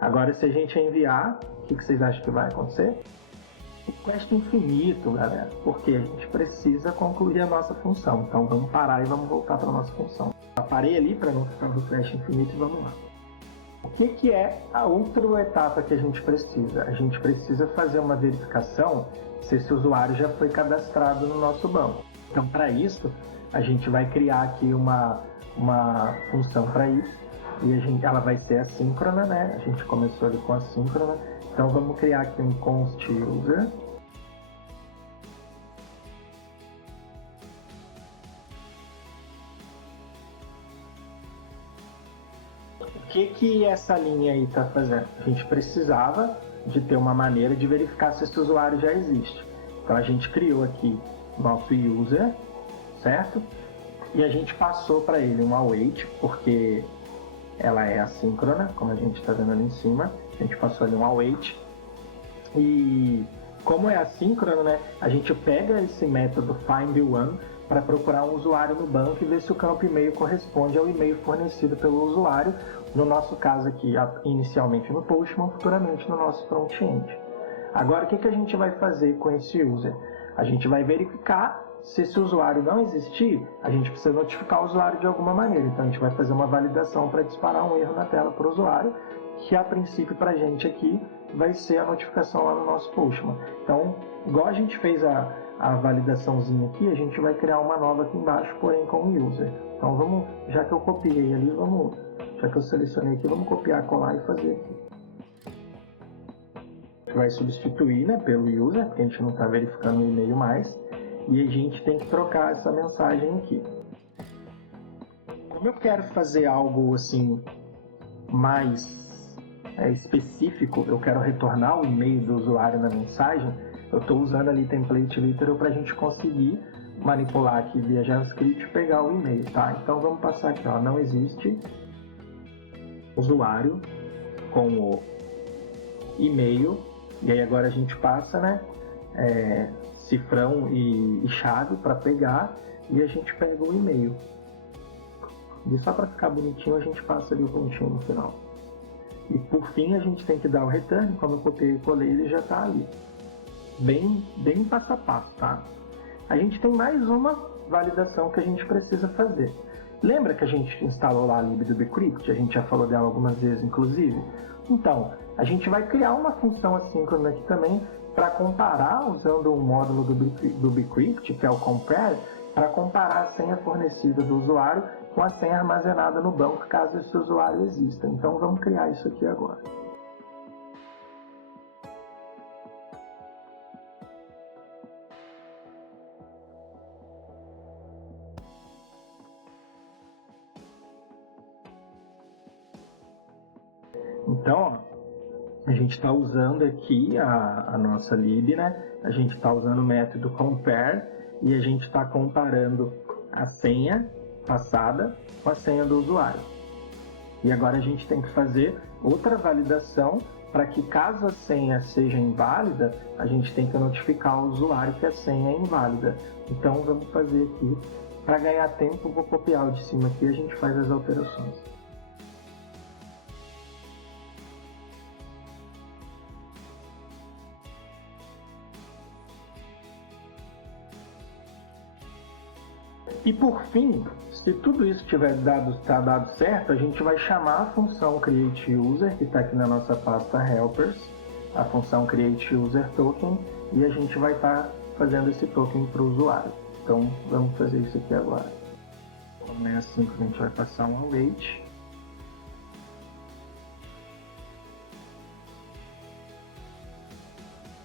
Agora, se a gente enviar, o que vocês acham que vai acontecer? Request infinito, galera, porque a gente precisa concluir a nossa função. Então vamos parar e vamos voltar para a nossa função. Eu parei ali para não ficar no request infinito e vamos lá. O que é a outra etapa que a gente precisa? A gente precisa fazer uma verificação se esse usuário já foi cadastrado no nosso banco. Então, para isso, a gente vai criar aqui uma função para isso. E ela vai ser assíncrona, né? A gente começou ali com assíncrona. Então vamos criar aqui um const user. O que essa linha aí está fazendo? A gente precisava de ter uma maneira de verificar se esse usuário já existe. Então a gente criou aqui nosso user, certo? E a gente passou para ele um await, porque ela é assíncrona, como a gente está vendo ali em cima. A gente passou ali um await. E como é assíncrono, né, a gente pega esse método find_one para procurar um usuário no banco e ver se o campo e-mail corresponde ao e-mail fornecido pelo usuário, no nosso caso aqui, inicialmente no Postman, futuramente no nosso front-end. Agora, o que a gente vai fazer com esse user? A gente vai verificar se esse usuário não existir, a gente precisa notificar o usuário de alguma maneira. Então, a gente vai fazer uma validação para disparar um erro na tela para o usuário, que a princípio para a gente aqui vai ser a notificação lá no nosso Postman. Então, igual a gente fez a validaçãozinha aqui, a gente vai criar uma nova aqui embaixo, porém com o user. Então, vamos, já que eu copiei ali, já que eu selecionei aqui, vamos copiar, colar e fazer aqui. Vai substituir, né, pelo user, porque a gente não está verificando o e-mail mais. E a gente tem que trocar essa mensagem aqui. Como eu quero fazer algo assim mais específico, eu quero retornar o e-mail do usuário na mensagem, eu estou usando ali template literal para a gente conseguir manipular aqui via JavaScript e pegar o e-mail, tá? Então vamos passar aqui, ó, não existe usuário com o e-mail, e aí agora a gente passa, né, cifrão e chave para pegar, e a gente pega o e-mail. E só para ficar bonitinho a gente passa ali o pontinho no final. E por fim a gente tem que dar o return, como eu copiei e colei, ele já está ali. Bem passo a passo, tá? A gente tem mais uma validação que a gente precisa fazer. Lembra que a gente instalou lá a lib do Bcrypt? A gente já falou dela algumas vezes, inclusive. Então, a gente vai criar uma função assíncrona aqui também para comparar, usando um módulo do Bcrypt, que é o compare, para comparar a senha fornecida do usuário com a senha armazenada no banco, caso esse usuário exista. Então vamos criar isso aqui agora. Então, a gente está usando aqui a nossa lib, né? A gente está usando o método compare e a gente está comparando a senha passada com a senha do usuário. E agora a gente tem que fazer outra validação para que, caso a senha seja inválida, a gente tem que notificar o usuário que a senha é inválida. Então vamos fazer aqui, para ganhar tempo, vou copiar o de cima aqui e a gente faz as alterações. E por fim, se tudo isso tiver dado certo, a gente vai chamar a função createUser, que está aqui na nossa pasta helpers, a função createUserToken, e a gente vai estar fazendo esse token para o usuário. Então vamos fazer isso aqui agora. Como é assim que a gente vai passar um await.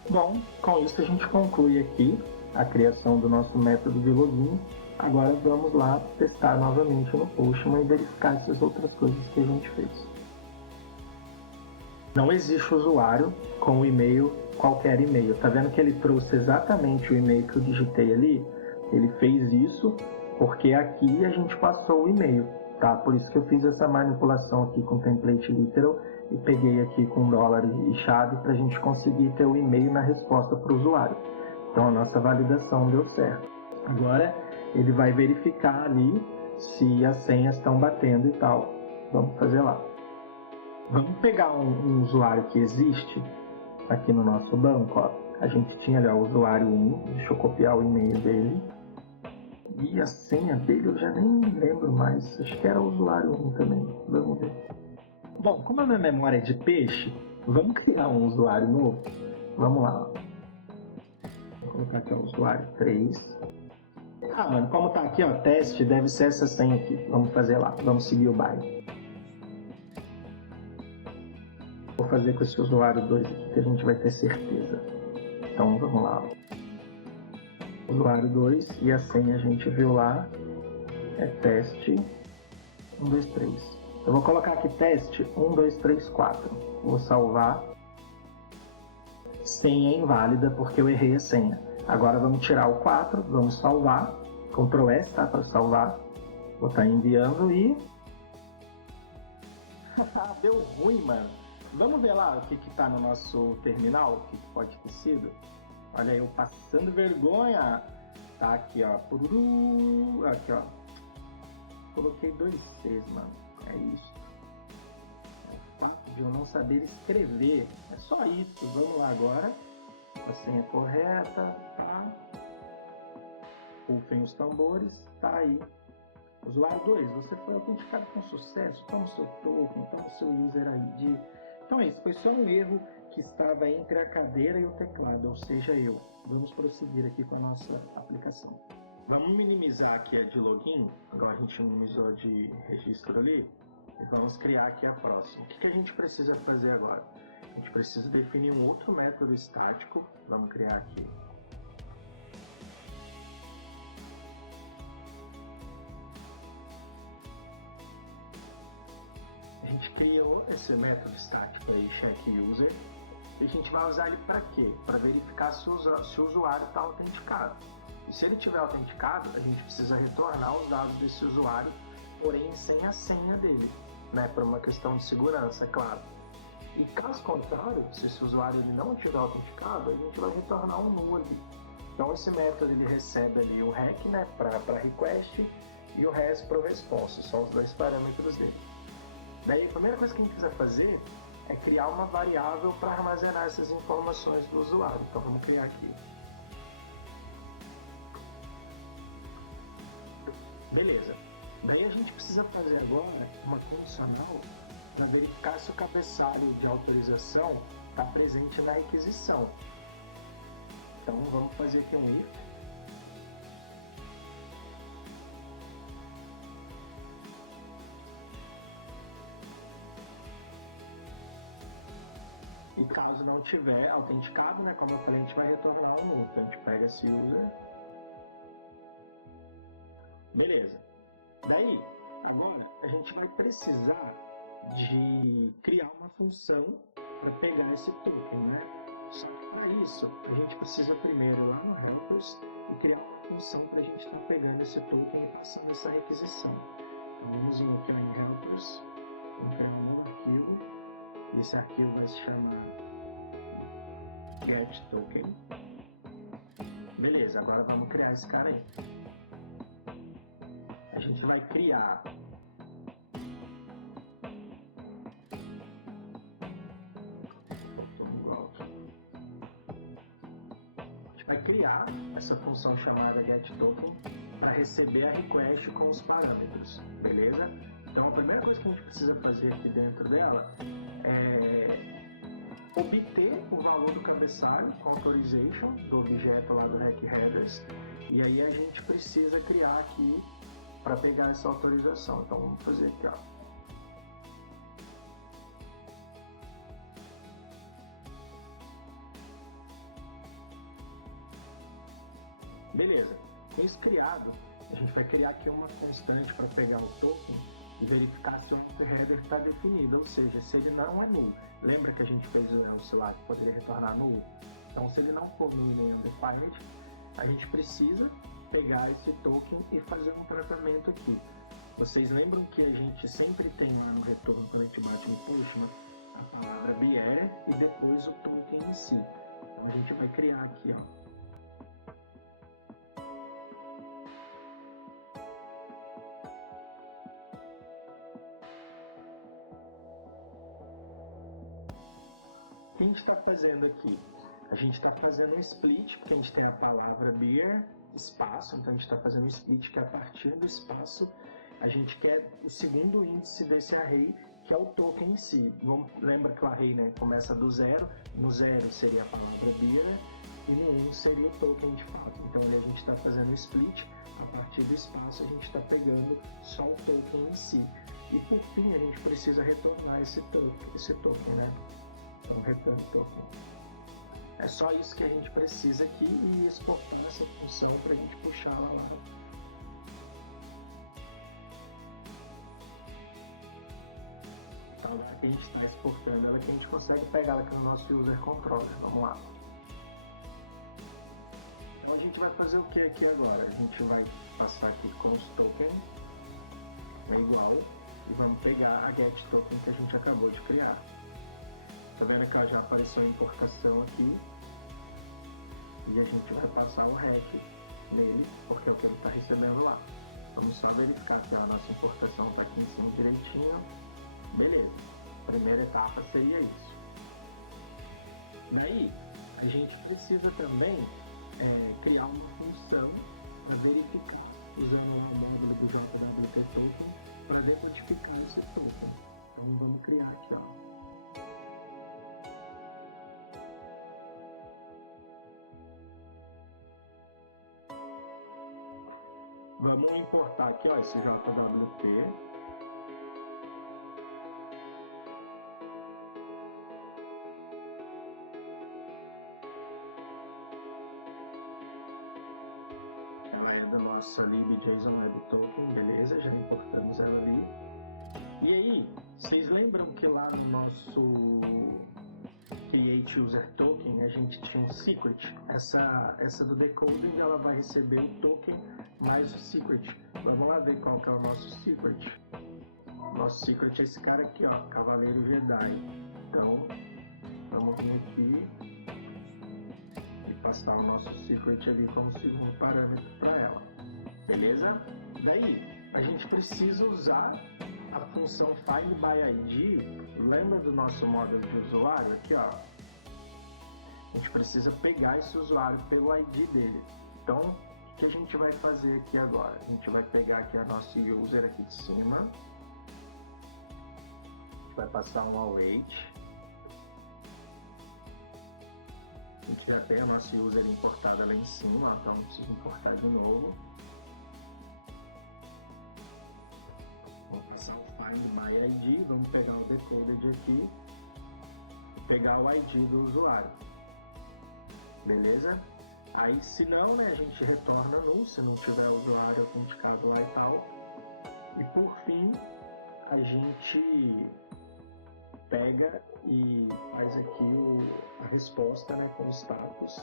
Bom, com isso a gente conclui aqui a criação do nosso método de login. Agora vamos lá testar novamente no Postman e verificar essas outras coisas que a gente fez. Não existe usuário com o e-mail qualquer e-mail. Tá vendo que ele trouxe exatamente o e-mail que eu digitei ali? Ele fez isso porque aqui a gente passou o e-mail, tá? Por isso que eu fiz essa manipulação aqui com template literal e peguei aqui com dólar e chave para a gente conseguir ter o e-mail na resposta para o usuário. Então a nossa validação deu certo. Agora ele vai verificar ali se as senhas estão batendo e tal. Vamos fazer lá. Vamos pegar um usuário que existe aqui no nosso banco. Ó. A gente tinha ali o usuário 1, deixa eu copiar o e-mail dele. E a senha dele eu já nem lembro mais, acho que era o usuário 1 também. Vamos ver. Bom, como a minha memória é de peixe, vamos criar um usuário novo? Vamos lá. Vou colocar aqui o usuário 3. Ah, mano, como tá aqui, ó, teste, deve ser essa senha aqui. Vamos fazer lá, vamos seguir o baile. Vou fazer com esse usuário 2 aqui que a gente vai ter certeza. Então vamos lá. Usuário 2 e a senha a gente viu lá. É teste 1, 2, 3. Eu vou colocar aqui teste 1, 2, 3, 4. Vou salvar. Senha inválida porque eu errei a senha. Agora vamos tirar o 4, vamos salvar. Ctrl S, tá? Para salvar. Vou estar enviando e... Deu ruim, mano. Vamos ver lá o que tá no nosso terminal, o que pode ter sido. Olha eu passando vergonha. Tá aqui, ó. Pururu. Aqui, ó. Coloquei 2 Cs, mano. É isso. O fato de eu não saber escrever. É só isso. Vamos lá agora. A senha correta, tá? Rufem os tambores. Tá aí. Usuário 2, você foi autenticado com sucesso. Toma o seu token, toma o seu user ID. Então esse foi só um erro que estava entre a cadeira e o teclado, ou seja, eu. Vamos prosseguir aqui com a nossa aplicação. Vamos minimizar aqui a de login, agora a gente minimizou a de registro ali, e vamos criar aqui a próxima. O que a gente precisa fazer agora? A gente precisa definir um outro método estático, vamos criar aqui. A gente criou esse método estático aí, checkUser, e a gente vai usar ele para quê? Para verificar se o usuário está autenticado. E se ele estiver autenticado, a gente precisa retornar os dados desse usuário, porém sem a senha dele, né? Por uma questão de segurança, é claro. E caso contrário, se esse usuário ele não estiver autenticado, a gente vai retornar um null ali. Então esse método ele recebe ali o REC, né, para request, e o res para o response, são os dois parâmetros dele. Daí a primeira coisa que a gente precisa fazer é criar uma variável para armazenar essas informações do usuário. Então vamos criar aqui. Beleza. Daí a gente precisa fazer agora uma condicional para verificar se o cabeçalho de autorização está presente na requisição. Então vamos fazer aqui um if. E caso não tiver autenticado, né, como eu falei, a gente vai retornar um null. Então a gente pega esse user. Beleza. Daí, agora a gente vai precisar de criar uma função para pegar esse token, né? Só que para isso, a gente precisa primeiro ir lá no helpers e criar uma função para a gente estar pegando esse token e passando essa requisição. Então, vamos vir aqui em helpers, vamos criar um novo arquivo. Esse arquivo vai se chamar getToken. Beleza, agora vamos criar esse cara aí. A gente vai criar essa função chamada getToken para receber a request com os parâmetros, beleza? Então a primeira coisa que a gente precisa fazer aqui dentro dela é obter o valor do cabeçalho com authorization do objeto lá do RecHeaders, e aí a gente precisa criar aqui para pegar essa autorização. Então vamos fazer aqui, ó. Beleza, com isso criado, a gente vai criar aqui uma constante para pegar o token e verificar se o header está definido, ou seja, se ele não é null. Lembra que a gente fez o else lá que poderia retornar null? Então, se ele não for null nem undefined, a gente precisa pegar esse token e fazer um tratamento aqui. Vocês lembram que a gente sempre tem lá no retorno, quando a gente bate no push, a palavra bear e depois o token em si. Então a gente vai criar aqui, ó. O que a gente está fazendo aqui? A gente está fazendo um split, porque a gente tem a palavra bear, espaço, então a gente está fazendo um split que a partir do espaço a gente quer o segundo índice desse array, que é o token em si. Lembra que o array, né, começa do 0, no 0 seria a palavra bear e no 1 seria o token de fato. Então ali a gente está fazendo o split, a partir do espaço a gente está pegando só o token em si. E por fim a gente precisa retornar esse token, né? Então return token. É só isso que a gente precisa aqui e exportar essa função para a gente puxar ela lá. Então, agora que a gente está exportando ela, que a gente consegue pegar ela aqui no nosso user controller. Vamos lá. Então a gente vai fazer o que aqui agora? A gente vai passar aqui com os tokens, é igual, e vamos pegar a get token que a gente acabou de criar. Tá vendo que já apareceu a importação aqui e a gente vai passar o REC nele, porque é o que ele está recebendo lá. Vamos só verificar que a nossa importação está aqui em cima direitinho. Beleza, primeira etapa seria isso. Daí, a gente precisa também criar uma função para verificar, usando o módulo do JWT Token, para decodificar esse token. Então vamos criar aqui, ó. Vamos importar aqui, ó, esse JWT. Ela é da nossa lib.json web token, beleza? Já importamos ela ali. E aí, vocês lembram que lá no nosso create user token a gente tinha um secret? Essa do decoding ela vai receber o token mais o secret. Vamos lá ver qual que é o nosso secret. Nosso secret é esse cara aqui, ó, Cavaleiro Jedi. Então, vamos vir aqui e passar o nosso secret ali como segundo parâmetro para ela. Beleza? Daí, a gente precisa usar a função findById. Lembra do nosso módulo de usuário aqui, ó? A gente precisa pegar esse usuário pelo ID dele. Então, o que a gente vai fazer aqui agora? A gente vai pegar aqui a nossa user aqui de cima. A gente vai passar um await. A gente já tem a nossa user importada lá em cima, então não precisa importar de novo. Vamos passar o findById, vamos pegar o decoded aqui e pegar o ID do usuário. Beleza? Aí, se não, né, a gente retorna null, se não tiver o usuário autenticado lá e tal. E por fim, a gente pega e faz aqui a resposta, né, com o status.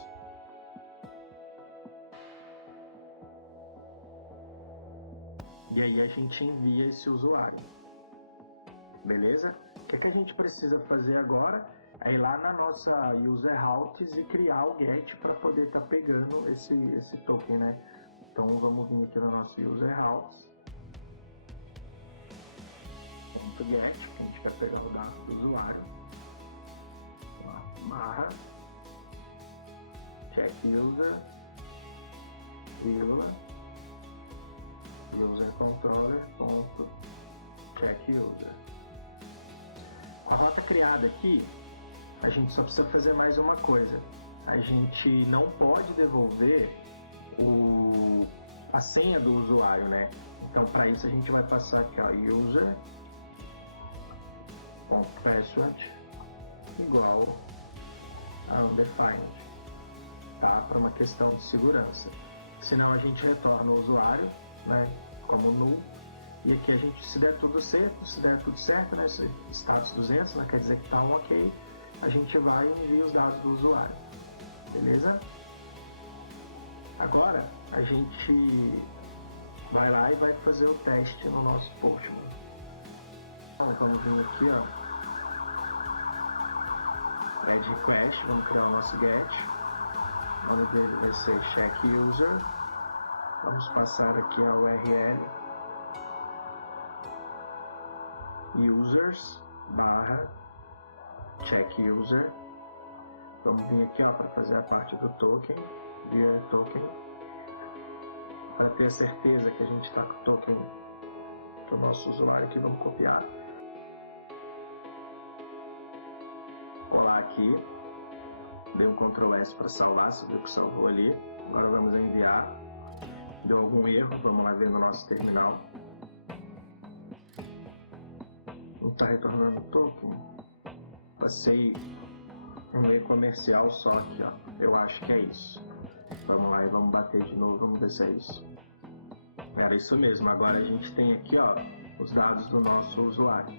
E aí a gente envia esse usuário. Beleza? O que a gente precisa fazer agora? É ir lá na nossa user routes e criar o get para poder estar pegando esse token, né? Então vamos vir aqui na nossa user routes. .get, que a gente quer pegar o dado do usuário. Barra check user, vírgula, user controller ponto check user. Com a rota criada aqui, a gente só precisa fazer mais uma coisa. A gente não pode devolver a senha do usuário, né? Então, para isso a gente vai passar aqui, ó, user.password igual a undefined, tá? Para uma questão de segurança. Senão a gente retorna o usuário, né, como null, E aqui a gente, se der tudo certo, né, status 200, né, quer dizer que está um ok, a gente vai e envia os dados do usuário, beleza? Agora a gente vai lá e vai fazer o teste no nosso Postman. Então vamos vir aqui, ó, add request, vamos criar o nosso get, o nome dele vai ser check user, vamos passar aqui a URL users barra check user, vamos vir aqui, ó, para fazer a parte do token, via token, para ter certeza que a gente está com o token do nosso usuário aqui, vamos copiar, colar aqui, deu um Ctrl S para salvar, você viu que salvou ali, agora vamos enviar, deu algum erro, vamos lá ver no nosso terminal, não está retornando o token, passei um e-comercial só aqui, ó, eu acho que é isso. Vamos lá e vamos bater de novo, vamos ver se é isso. Era isso mesmo, agora a gente tem aqui, ó, os dados do nosso usuário.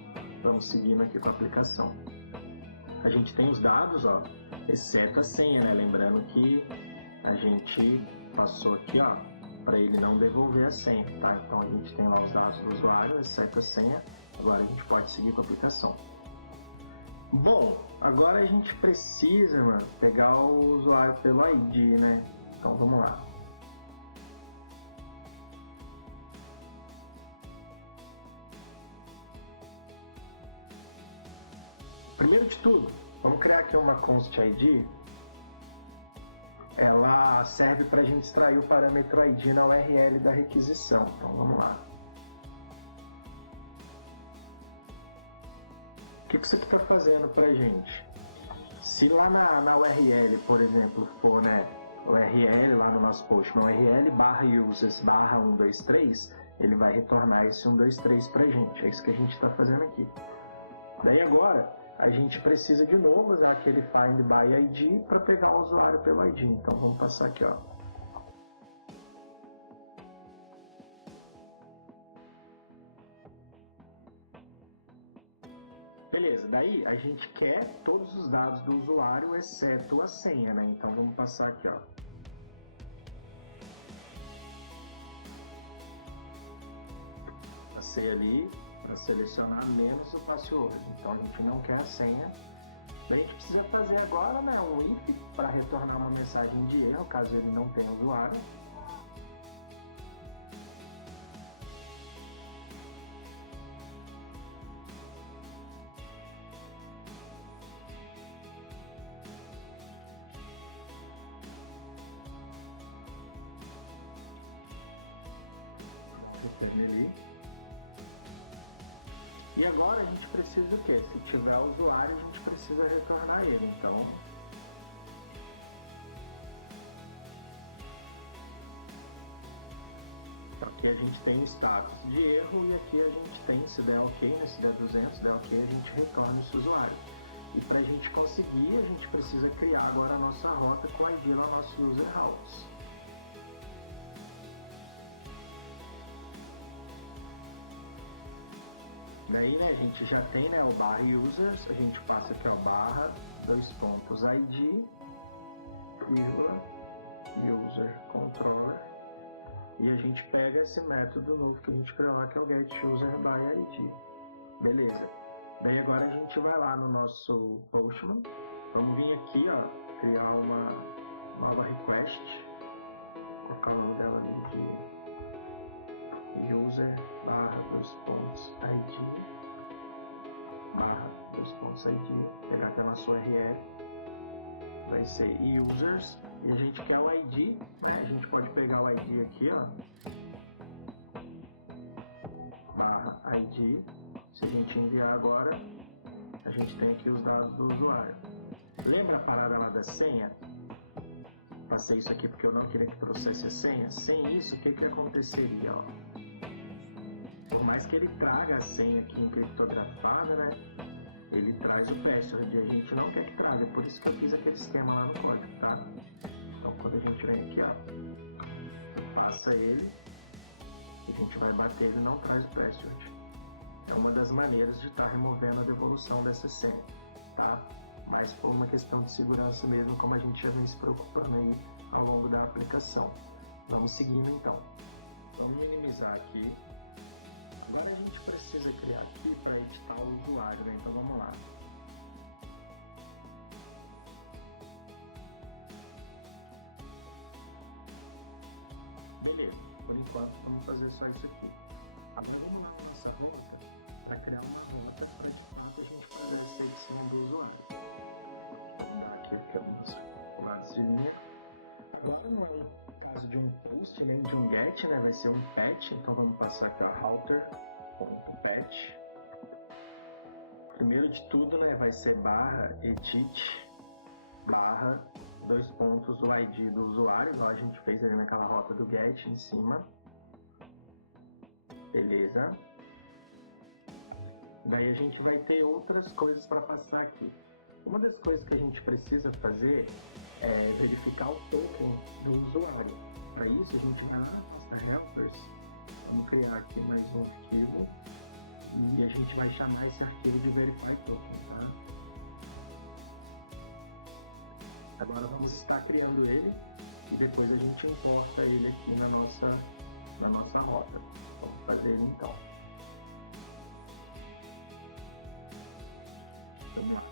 Vamos seguindo aqui com a aplicação. A gente tem os dados, ó, exceto a senha, né? Lembrando que a gente passou aqui, ó, para ele não devolver a senha, tá? Então a gente tem lá os dados do usuário, exceto a senha. Agora a gente pode seguir com a aplicação. Bom, agora a gente precisa, mano, pegar o usuário pelo ID, né? Então vamos lá. Primeiro de tudo, vamos criar aqui uma const ID. Ela serve para a gente extrair o parâmetro ID na URL da requisição. Então vamos lá. O que isso aqui está fazendo para a gente? Se lá na URL, por exemplo, for, né, URL lá no nosso post, no URL barra users barra 123, ele vai retornar esse 123 para a gente. É isso que a gente está fazendo aqui. Daí agora, a gente precisa de novo usar aquele find by ID para pegar o usuário pelo ID. Então vamos passar aqui, ó. Beleza, daí a gente quer todos os dados do usuário, exceto a senha, né? Então vamos passar aqui, ó. Passei ali para selecionar menos o password. Então a gente não quer a senha. Daí a gente precisa fazer agora, né, um if para retornar uma mensagem de erro, caso ele não tenha usuário. Ali. E agora a gente precisa do que? Se tiver usuário, a gente precisa retornar ele. Então, aqui a gente tem o status de erro e aqui a gente tem, se der ok, né? Se der 200, se der ok, a gente retorna esse usuário. E para a gente conseguir, a gente precisa criar agora a nossa rota com o ID no nosso user house. Daí, né, a gente já tem, né, o barra users, a gente passa aqui, ó, barra, ID, vírgula, user controller, e a gente pega esse método novo que a gente criou lá, que é o getUserById. Beleza. Daí agora a gente vai lá no nosso Postman, vamos vir aqui, ó, criar uma nova request, colocar o nome dela ali de user barra id barra id, pegar até na sua URL, vai ser users, e a gente quer o ID, né? A gente pode pegar o ID aqui, ó, barra id, se a gente enviar agora, a gente tem aqui os dados do usuário. Lembra a parada lá da senha? Passei isso aqui porque eu não queria que trouxesse a senha. Sem isso, o que aconteceria, ó? Por mais que ele traga a senha aqui encriptografada, né? Ele traz o password e a gente não quer que traga. Por isso que eu fiz aquele esquema lá no código, tá? Então quando a gente vem aqui, ó, passa ele, a gente vai bater, ele não traz o password. É uma das maneiras de estar removendo a devolução dessa senha, tá? Mas por uma questão de segurança mesmo, como a gente já vem se preocupando aí ao longo da aplicação. Vamos seguindo então. Vamos minimizar aqui. Agora a gente precisa criar aqui para editar o usuário, né? Então vamos lá. Beleza, por enquanto vamos fazer só isso aqui. Agora vamos lá na nossa ronca para criar uma ronca para editar que a gente pode ser de cima do usuário. Vamos dar aqui algumas coladas de linha. Agora não é um caso de um post nem de um get, né? Vai ser um patch, então vamos passar aqui a router.patch. Primeiro de tudo, né, vai ser barra edit barra dois pontos o ID do usuário, igual a gente fez ali naquela rota do get em cima. Beleza. Daí a gente vai ter outras coisas para passar aqui. Uma das coisas que a gente precisa fazer é verificar o token do usuário. Para isso a gente vai na pasta helpers, vamos criar aqui mais um arquivo e a gente vai chamar esse arquivo de verify token, tá? Agora vamos estar criando ele e depois a gente importa ele aqui na nossa rota. Vamos fazer ele então. Vamos lá.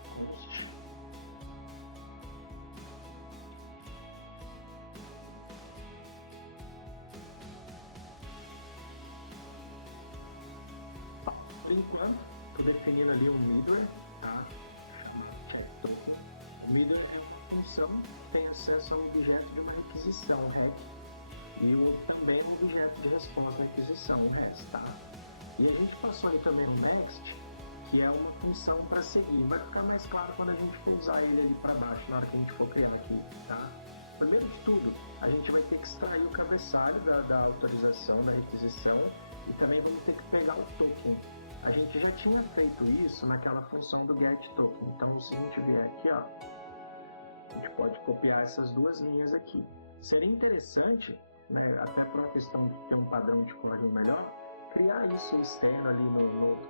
Por enquanto, estou definindo ali um middleware, tá? O middleware é uma função que tem acesso a um objeto de uma requisição, REQ, e também um objeto de resposta à requisição, o REST, tá? E a gente passou aí também o next, que é uma função para seguir. Vai ficar mais claro quando a gente for usar ele ali para baixo, na hora que a gente for criar aqui, tá? Primeiro de tudo, a gente vai ter que extrair o cabeçalho da autorização, da requisição, e também vamos ter que pegar o token. A gente já tinha feito isso naquela função do get token. Então, se a gente vier aqui, ó, a gente pode copiar essas duas linhas aqui. Seria interessante, né, até por uma questão de ter um padrão de código melhor, criar isso externo ali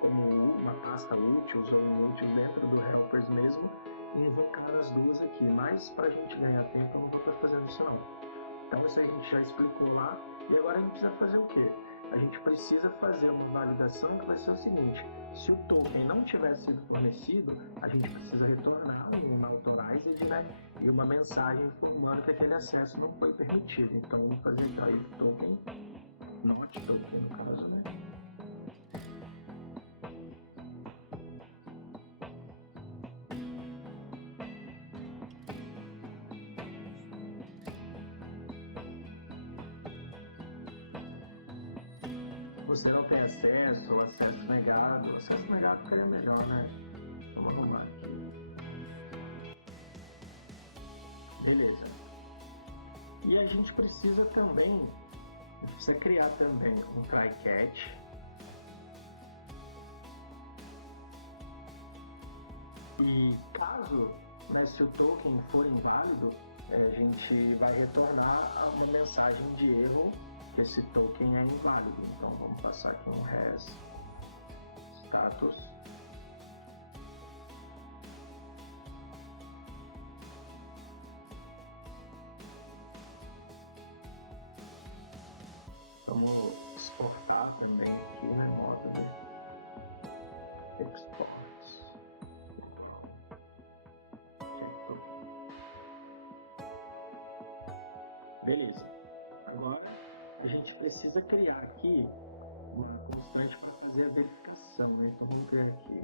como uma pasta úteis ou um útil dentro do helpers mesmo e invocar as duas aqui. Mas para a gente ganhar tempo, eu não vou estar fazendo isso não. Então, isso a gente já explicou lá e agora a gente precisa fazer o quê? A gente precisa fazer uma validação que vai ser o seguinte: se o token não tiver sido fornecido, a gente precisa retornar um authorized, né, e uma mensagem informando que aquele acesso não foi permitido. Então vamos fazer aí o token, not token no caso, né? Você não tem acesso, acesso negado. Acesso negado seria melhor, né? Então vamos lá aqui. Beleza. E a gente precisa também, criar também um try catch. E caso, né, se o token for inválido, a gente vai retornar uma mensagem de erro que esse token é inválido. Então vamos passar aqui um res status. Vamos exportar também aqui, né, modo de export. Beleza. Agora a gente precisa criar aqui uma constante para fazer a verificação, né? Então vamos criar aqui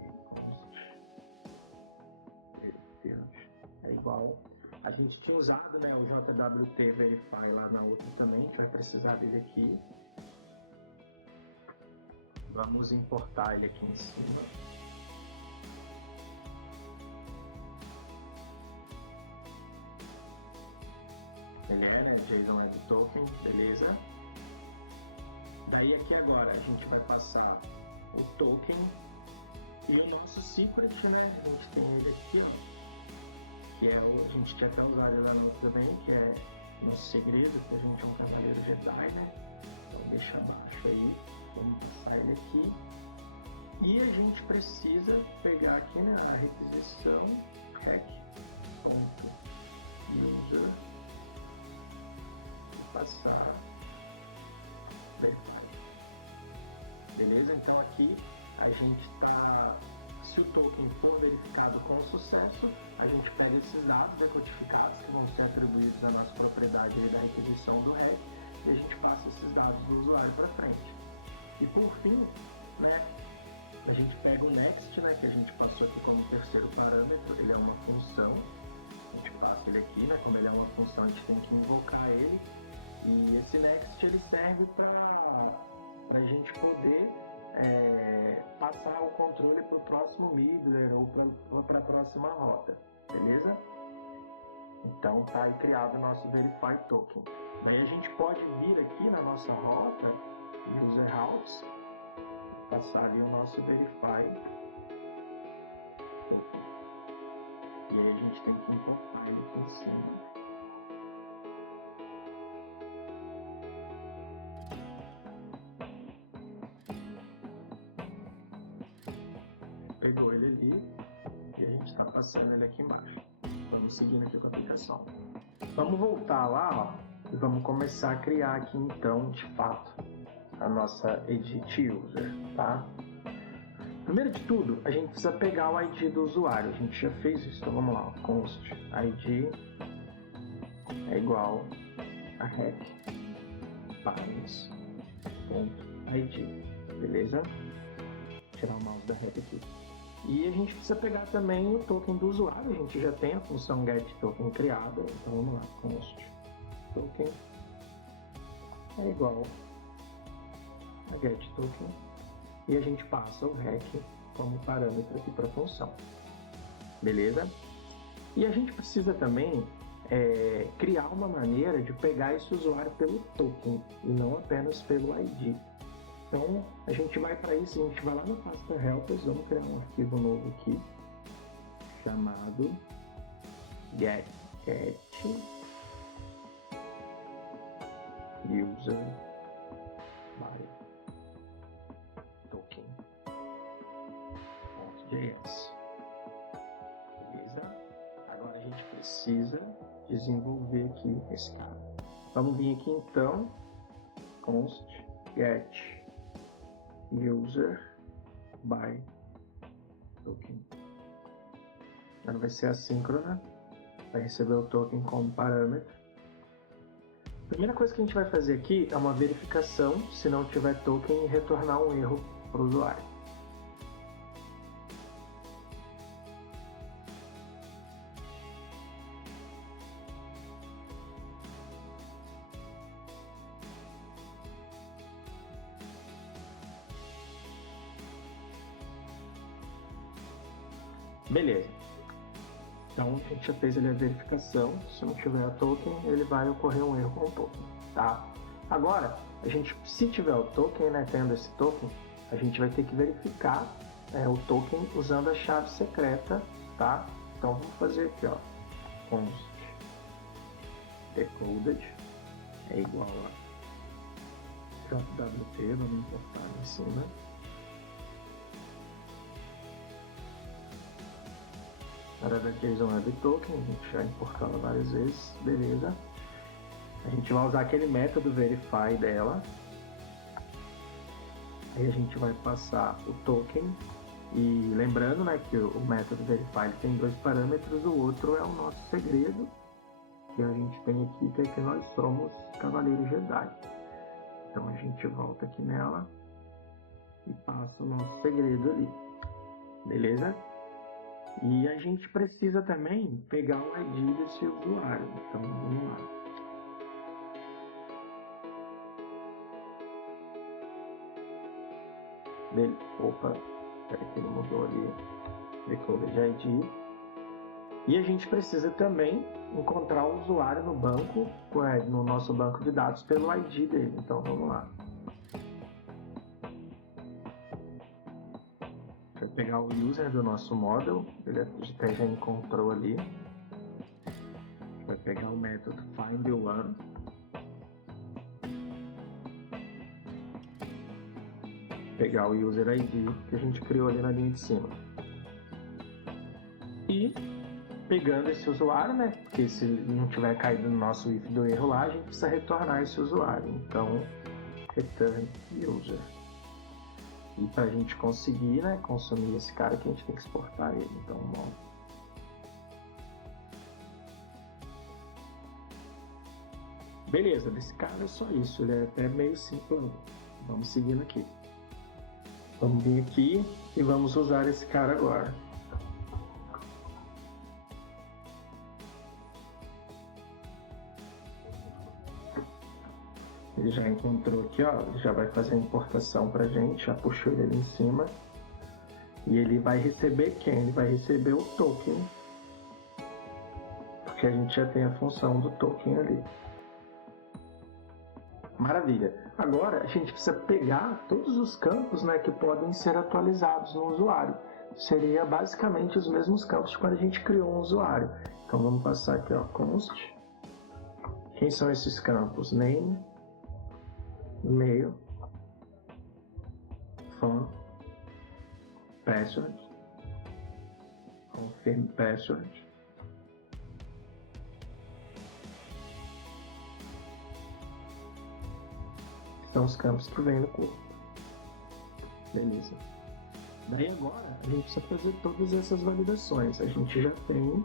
é igual. A gente tinha usado, né, o JWT Verify lá na outra também, a gente vai precisar dele aqui. Vamos importar ele aqui em cima. Ele é, né, JSON Web Token, beleza. Daí aqui agora a gente vai passar o token e o nosso secret, né, a gente tem ele aqui, ó, que é a gente tinha até usado ele lá no outro também, que é nosso segredo, que a gente é um cavaleiro Jedi, né. Então deixa abaixo aí, vamos passar ele aqui. E a gente precisa pegar aqui, né, a requisição rec.user e passar verify. Beleza? Então aqui a gente está, se o token for verificado com sucesso, a gente pega esses dados decodificados que vão ser atribuídos à nossa propriedade da requisição do REC e a gente passa esses dados do usuário para frente. E por fim, né, a gente pega o next, né, que a gente passou aqui como terceiro parâmetro, ele é uma função, a gente passa ele aqui, né, como ele é uma função, a gente tem que invocar ele, e esse next ele serve para a gente poder passar o controle para o próximo middler ou para a próxima rota, beleza? Então tá aí criado o nosso verify token. Daí a gente pode vir aqui na nossa rota user routes, passar ali o nosso verify token. E aí a gente tem que importar ele aqui em cima. Pegou ele ali e a gente está passando ele aqui embaixo. Vamos seguindo aqui com a aplicação. Vamos voltar lá, ó, e vamos começar a criar aqui então, de fato, a nossa edit user, tá? Primeiro de tudo, a gente precisa pegar o ID do usuário. A gente já fez isso, então vamos lá, ó, const ID é igual a rec parens.id, beleza? Vou tirar o mouse da rec aqui. E a gente precisa pegar também o token do usuário. A gente já tem a função getToken criada, então vamos lá, const token é igual a getToken e a gente passa o rec como parâmetro aqui para a função, beleza? E a gente precisa também criar uma maneira de pegar esse usuário pelo token e não apenas pelo ID. Então a gente vai para isso, a gente vai lá no pasta helpers, vamos criar um arquivo novo aqui chamado get user by token.js. Beleza? Agora a gente precisa desenvolver aqui esse cara. Vamos vir aqui então, const get user by token. Ela vai ser assíncrona, vai receber o token como parâmetro. A primeira coisa que a gente vai fazer aqui é uma verificação se não tiver token e retornar um erro para o usuário. Beleza. Então a gente já fez ali a verificação. Se não tiver a token, ele vai ocorrer um erro com o token, tá? Agora, se tiver o token, né, tendo esse token, a gente vai ter que verificar o token usando a chave secreta, tá? Então vamos fazer aqui, ó, const decoded é igual a JWT, vamos importar em cima. Era da JSON Web Token, a gente já importou ela várias vezes, beleza. A gente vai usar aquele método verify dela. Aí a gente vai passar o token. E lembrando, né, que o método verify tem dois parâmetros, o outro é o nosso segredo, que a gente tem aqui, que é que nós somos Cavaleiros Jedi. Então a gente volta aqui nela e passa o nosso segredo ali, beleza? E a gente precisa também pegar o ID desse usuário. Então vamos lá. Opa, peraí que ele mudou ali. Decoded ID. E a gente precisa também encontrar o usuário no banco, no nosso banco de dados, pelo ID dele. Então vamos lá. Vai pegar o user do nosso model, ele até já encontrou ali. Vai pegar o método findOne. pegar o user ID que a gente criou ali na linha de cima. E pegando esse usuário, né? Porque se não tiver caído no nosso if do erro lá, a gente precisa retornar esse usuário. Então, return user. E para a gente conseguir, né, consumir esse cara aqui, a gente tem que exportar ele. Então, bom. Beleza, desse cara é só isso. Ele é até meio simples. Vamos seguindo aqui. Vamos vir aqui e vamos usar esse cara agora. Ele já encontrou aqui, ó, ele já vai fazer a importação pra gente, já puxou ele ali em cima. E ele vai receber quem? Ele vai receber o token. Porque a gente já tem a função do token ali. Maravilha. Agora a gente precisa pegar todos os campos, né, que podem ser atualizados no usuário. Seria basicamente os mesmos campos de quando a gente criou um usuário. Então vamos passar aqui, ó, const. Quem são esses campos? Name, e-mail, phone, password, confirm password. São os campos que vêm no corpo. Beleza. Daí agora a gente precisa fazer todas essas validações. A gente já tem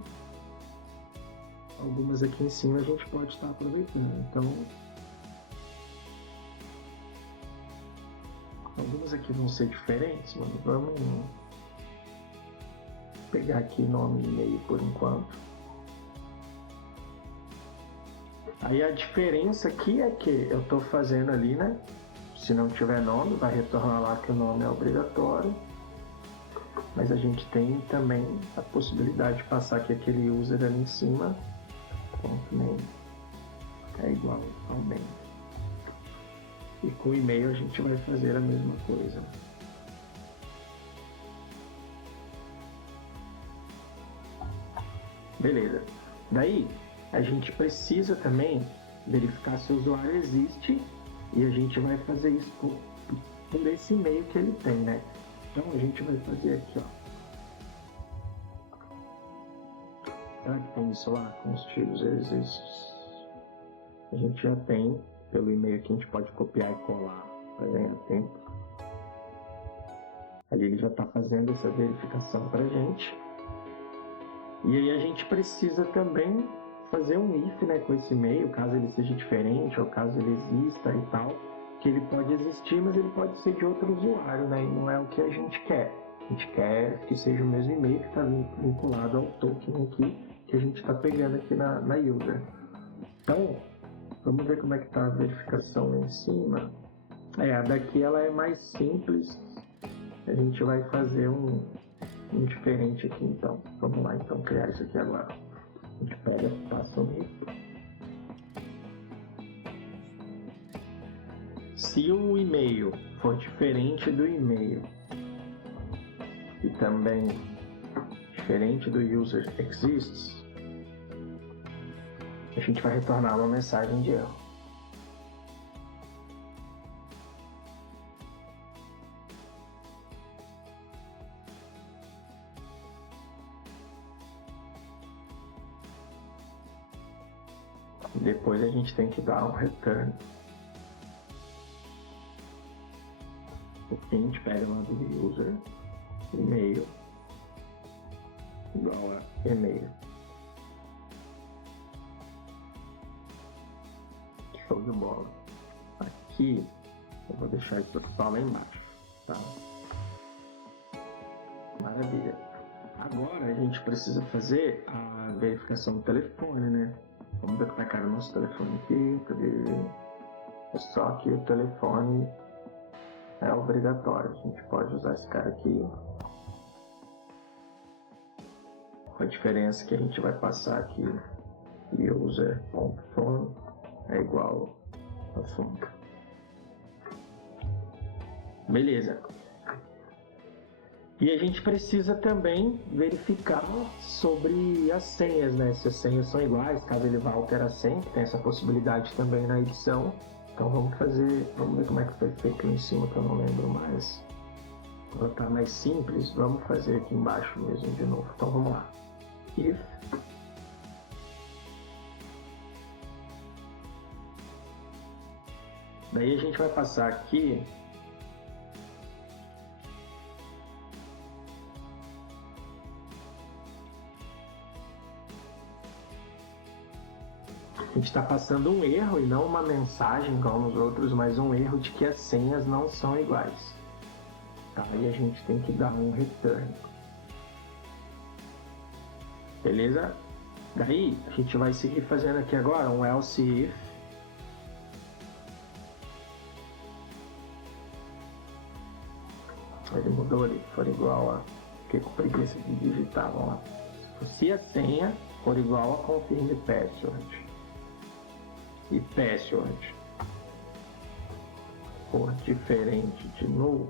algumas aqui em cima, a gente pode estar aproveitando. Então, algumas aqui vão ser diferentes, mano. Vamos pegar aqui nome e e-mail por enquanto. Aí a diferença aqui é que eu estou fazendo ali, né? Se não tiver nome, vai retornar lá que o nome é obrigatório. Mas a gente tem também a possibilidade de passar aqui aquele user ali em cima. .name é igual ao name. E com o e-mail a gente vai fazer a mesma coisa. Beleza. Daí a gente precisa também verificar se o usuário existe e a gente vai fazer isso por esse e-mail que ele tem, né? Então a gente vai fazer aqui, ó. Será que tem isso lá com os tiros exists? A gente já tem pelo e-mail que a gente pode copiar e colar para ganhar tempo. Ali ele já está fazendo essa verificação para a gente. E aí a gente precisa também fazer um if, né, com esse e-mail, caso ele seja diferente ou caso ele exista e tal, que ele pode existir, mas ele pode ser de outro usuário, né, e não é o que a gente quer. A gente quer que seja o mesmo e-mail que está vinculado ao token aqui, que a gente está pegando aqui na user. Então, vamos ver como é que está a verificação lá em cima. A daqui ela é mais simples, a gente vai fazer um diferente aqui então. Vamos lá então criar isso aqui agora. A gente pega, passa o if. Se o e-mail for diferente do e-mail e também diferente do user exists, a gente vai retornar uma mensagem de erro. Depois a gente tem que dar um return. Porque a gente pega lá do user, e-mail, igual a e-mail. Show de bola. Aqui, eu vou deixar isso só lá embaixo, tá? Maravilha. Agora a gente precisa fazer a verificação do telefone, né? Vamos ver como é que era o nosso telefone aqui. É só que o telefone é obrigatório. A gente pode usar esse cara aqui. Com a diferença que a gente vai passar aqui. User.phone é igual a phone. Beleza. E a gente precisa também verificar sobre as senhas, né? Se as senhas são iguais, caso ele vá alterar a senha, que tem essa possibilidade também na edição. Então vamos ver como é que foi feito aqui em cima, que eu não lembro mais. Para estar mais simples, vamos fazer aqui embaixo mesmo de novo. Então vamos lá. If daí a gente vai passar aqui a gente está passando um erro e não uma mensagem igual nos outros, mas um erro de que as senhas não são iguais. Tá? E a gente tem que dar um return. Beleza? Daí a gente vai seguir fazendo aqui agora um else if. Ele mudou ali, for igual a... Fiquei com preguiça de digitar, vamos lá. Se a senha for igual a confirm password. E password for diferente de null.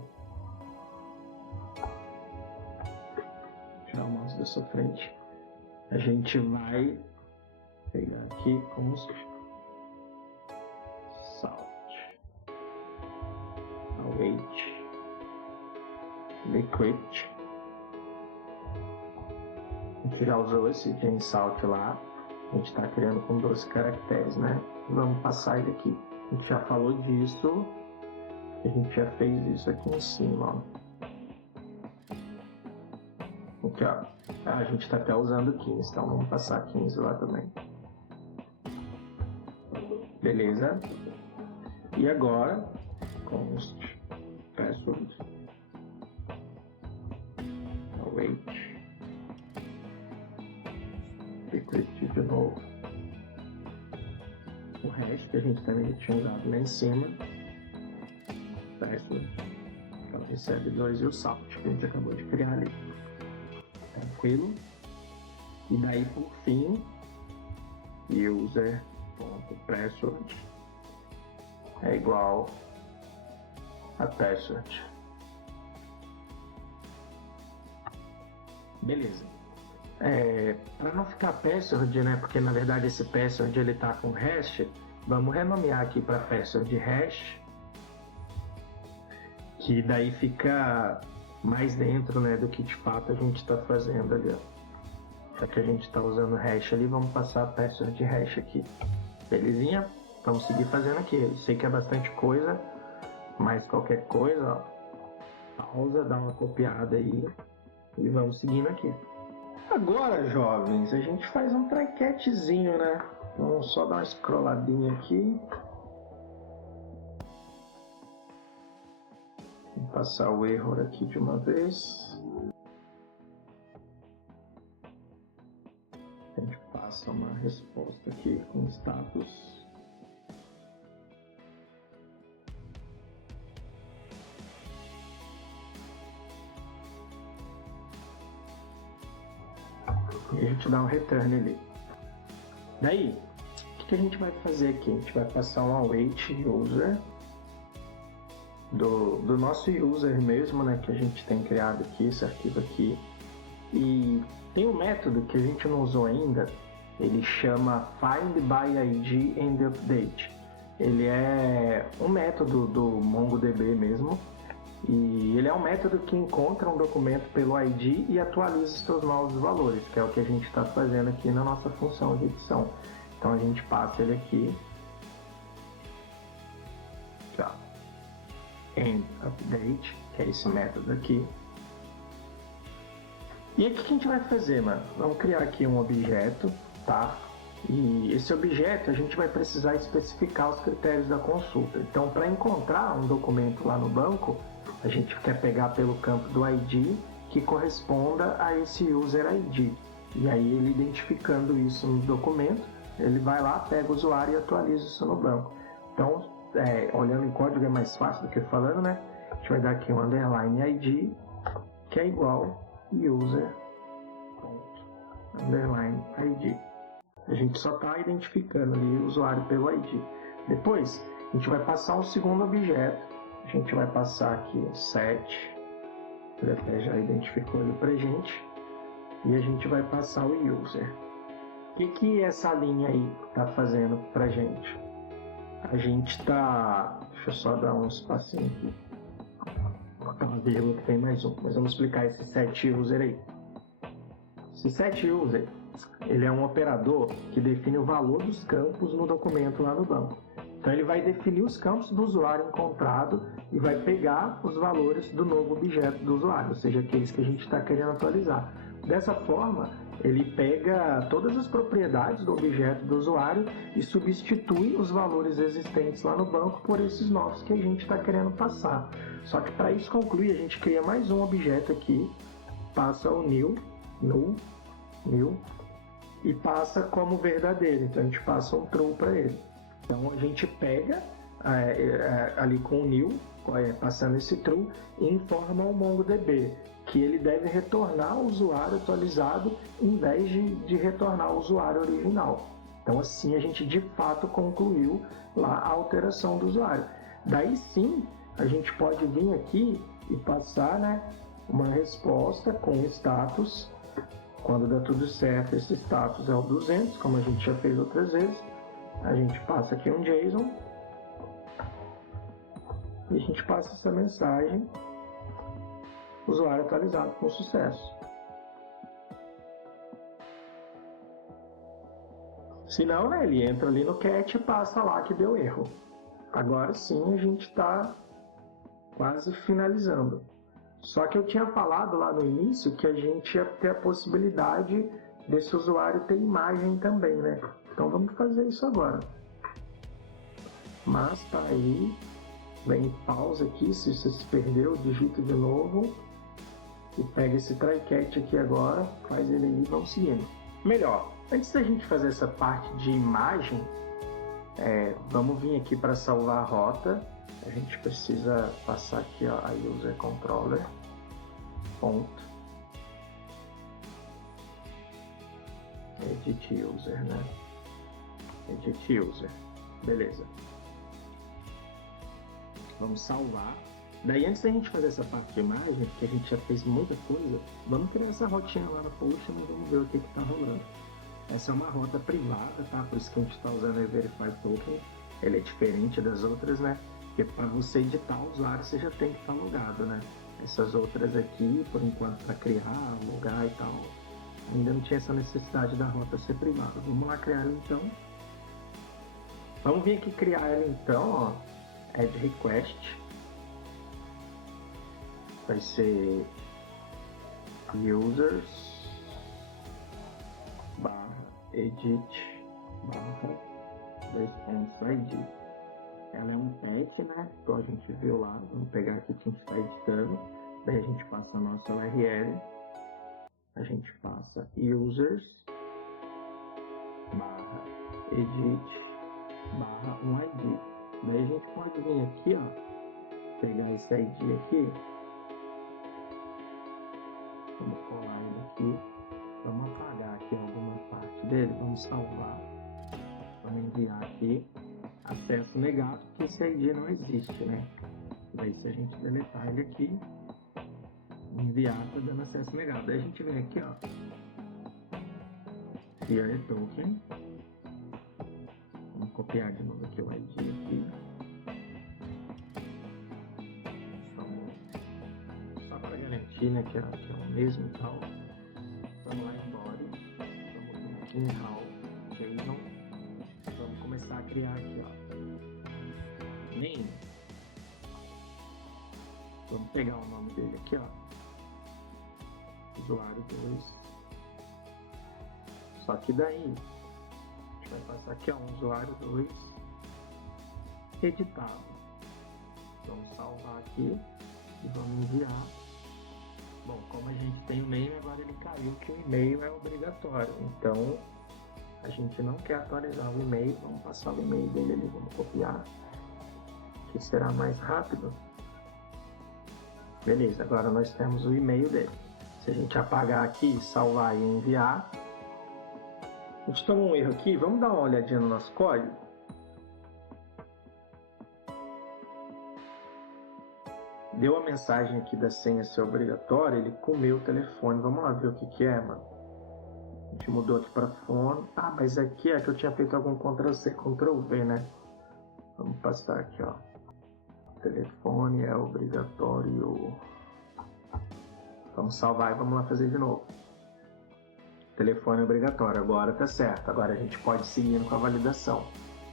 Tirar o mouse dessa frente. A gente vai pegar aqui como salt, await, liquid. A gente já usou esse salt lá. A gente está criando com 12 caracteres, né? Vamos passar ele aqui. A gente já falou disso. A gente já fez isso aqui em cima, ó. Aqui, ó. A gente está até usando 15, então vamos passar 15 lá também. Beleza? E agora, const password await liquid de novo. O hash que a gente também tinha usado lá em cima. Password. Então recebe 2 e o salt que a gente acabou de criar ali. Tranquilo? E daí por fim, user.password é igual a password. Beleza. Para não ficar password, né? Porque na verdade esse password ele tá com hash. Vamos renomear aqui para password hash, que daí fica mais dentro, né, do que de fato a gente está fazendo ali, ó. Já que a gente está usando hash ali, vamos passar a password hash aqui. Belezinha? Vamos seguir fazendo aqui. Eu sei que é bastante coisa, mas qualquer coisa, ó, pausa, dá uma copiada aí e vamos seguindo aqui. Agora, jovens, a gente faz um traquetezinho, né? Vamos só dar uma scrolladinha aqui. Vou passar o erro aqui de uma vez. A gente passa uma resposta aqui com status. E a gente dá um return ali. Daí, o que a gente vai fazer aqui? A gente vai passar um await user do nosso user mesmo, né, que a gente tem criado aqui, esse arquivo aqui. E tem um método que a gente não usou ainda, ele chama find by id and update. Ele é um método do MongoDB mesmo, e ele é um método que encontra um documento pelo ID e atualiza os seus novos valores, que é o que a gente está fazendo aqui na nossa função de edição. Então a gente passa ele aqui, tá, and update, que é esse método aqui. E aí o que a gente vai fazer, mano? Vamos criar aqui um objeto, tá? E esse objeto a gente vai precisar especificar os critérios da consulta. Então, para encontrar um documento lá no banco, a gente quer pegar pelo campo do ID que corresponda a esse user ID. E aí ele identificando isso no documento, ele vai lá, pega o usuário e atualiza isso no banco. Então, olhando em código é mais fácil do que falando, né? A gente vai dar aqui um underline ID, que é igual user underline ID. A gente só está identificando ali o usuário pelo ID. Depois, a gente vai passar um segundo objeto. A gente vai passar aqui um set. Ele até já identificou ele pra gente. E a gente vai passar o user. O que essa linha aí está fazendo pra gente? a gente tá... Deixa eu só dar um espacinho aqui. Colocar uma vírgula que tem mais um. Mas vamos explicar esse set user aí. Esse set user, ele é um operador que define o valor dos campos no documento lá no banco. Então ele vai definir os campos do usuário encontrado e vai pegar os valores do novo objeto do usuário, ou seja, aqueles que a gente está querendo atualizar. Dessa forma, ele pega todas as propriedades do objeto do usuário e substitui os valores existentes lá no banco por esses novos que a gente está querendo passar. Só que para isso concluir, a gente cria mais um objeto aqui, passa o new, e passa como verdadeiro. Então a gente passa um true para ele. Então a gente pega ali com o new, passando esse true, e informa ao MongoDB que ele deve retornar o usuário atualizado em vez de retornar o usuário original. Então assim a gente de fato concluiu lá a alteração do usuário. Daí sim a gente pode vir aqui e passar, né, uma resposta com status. Quando dá tudo certo, esse status é o 200, como a gente já fez outras vezes. A gente passa aqui um JSON e a gente passa essa mensagem: usuário atualizado com sucesso. Se não, né, ele entra ali no cat e passa lá que deu erro. Agora sim a gente está quase finalizando. Só que eu tinha falado lá no início que a gente ia ter a possibilidade desse usuário ter imagem também, né? Então vamos fazer isso agora. Mas tá aí, vem pausa aqui, se você se perdeu, digita de novo e pega esse try catch aqui agora, faz ele aí e vamos seguindo. Melhor, antes da gente fazer essa parte de imagem, vamos vir aqui para salvar a rota. A gente precisa passar aqui, ó, a user controller ponto edit user, né? Edit user, beleza. Vamos salvar. Daí antes da gente fazer essa parte de imagem, porque a gente já fez muita coisa, vamos criar essa rotinha lá no post e vamos ver o que está rolando. Essa é uma rota privada, tá? Por isso que a gente está usando o Verify Token. Ele é diferente das outras, né? Porque para você editar o usuário, você já tem que estar logado, né? Essas outras aqui, por enquanto, para criar, logar e tal, ainda não tinha essa necessidade da rota ser privada. Vamos lá criar ela então. Vamos vir aqui criar ela então, ó. Add request. Vai ser users /edit /response/id. Ela é um patch, né? Igual a gente viu lá. Vamos pegar aqui que a gente está editando. Daí a gente passa a nossa URL. A gente passa users /edit /1id. Daí a gente pode vir aqui, ó, pegar esse ID aqui. Vamos colar ele aqui. Vamos apagar aqui alguma parte dele. Vamos salvar. Vamos enviar aqui. Acesso negado, porque esse ID não existe, né? Daí se a gente deletar ele aqui, enviar, tá dando acesso negado. Daí a gente vem aqui, ó, Share Token. Vamos copiar de novo aqui o ID aqui. Só para garantir, né, que é o mesmo e tal. Vamos lá em Body. Vamos aqui em How, JSON. Vamos começar a criar aqui, ó. Name. Vamos pegar o nome dele aqui, ó. Usuário 2. Só que daí a gente vai passar aqui, ó, um usuário 2 editado. Vamos salvar aqui e vamos enviar. Bom, como a gente tem o e-mail, agora ele caiu que o e-mail é obrigatório. Então a gente não quer atualizar o e-mail, vamos passar o e-mail dele ali, vamos copiar, que será mais rápido. Beleza, agora nós temos o e-mail dele. Se a gente apagar aqui, salvar e enviar, a gente toma um erro aqui, vamos dar uma olhadinha no nosso código. Deu a mensagem aqui da senha ser obrigatória, ele comeu o telefone, vamos lá ver o que é, mano. A gente mudou aqui para fone. Ah, mas aqui é que eu tinha feito algum Ctrl+C, Ctrl+V, né? Vamos passar aqui, ó. Telefone é obrigatório. Vamos salvar e vamos lá fazer de novo. Telefone é obrigatório, agora tá certo. Agora a gente pode seguir com a validação.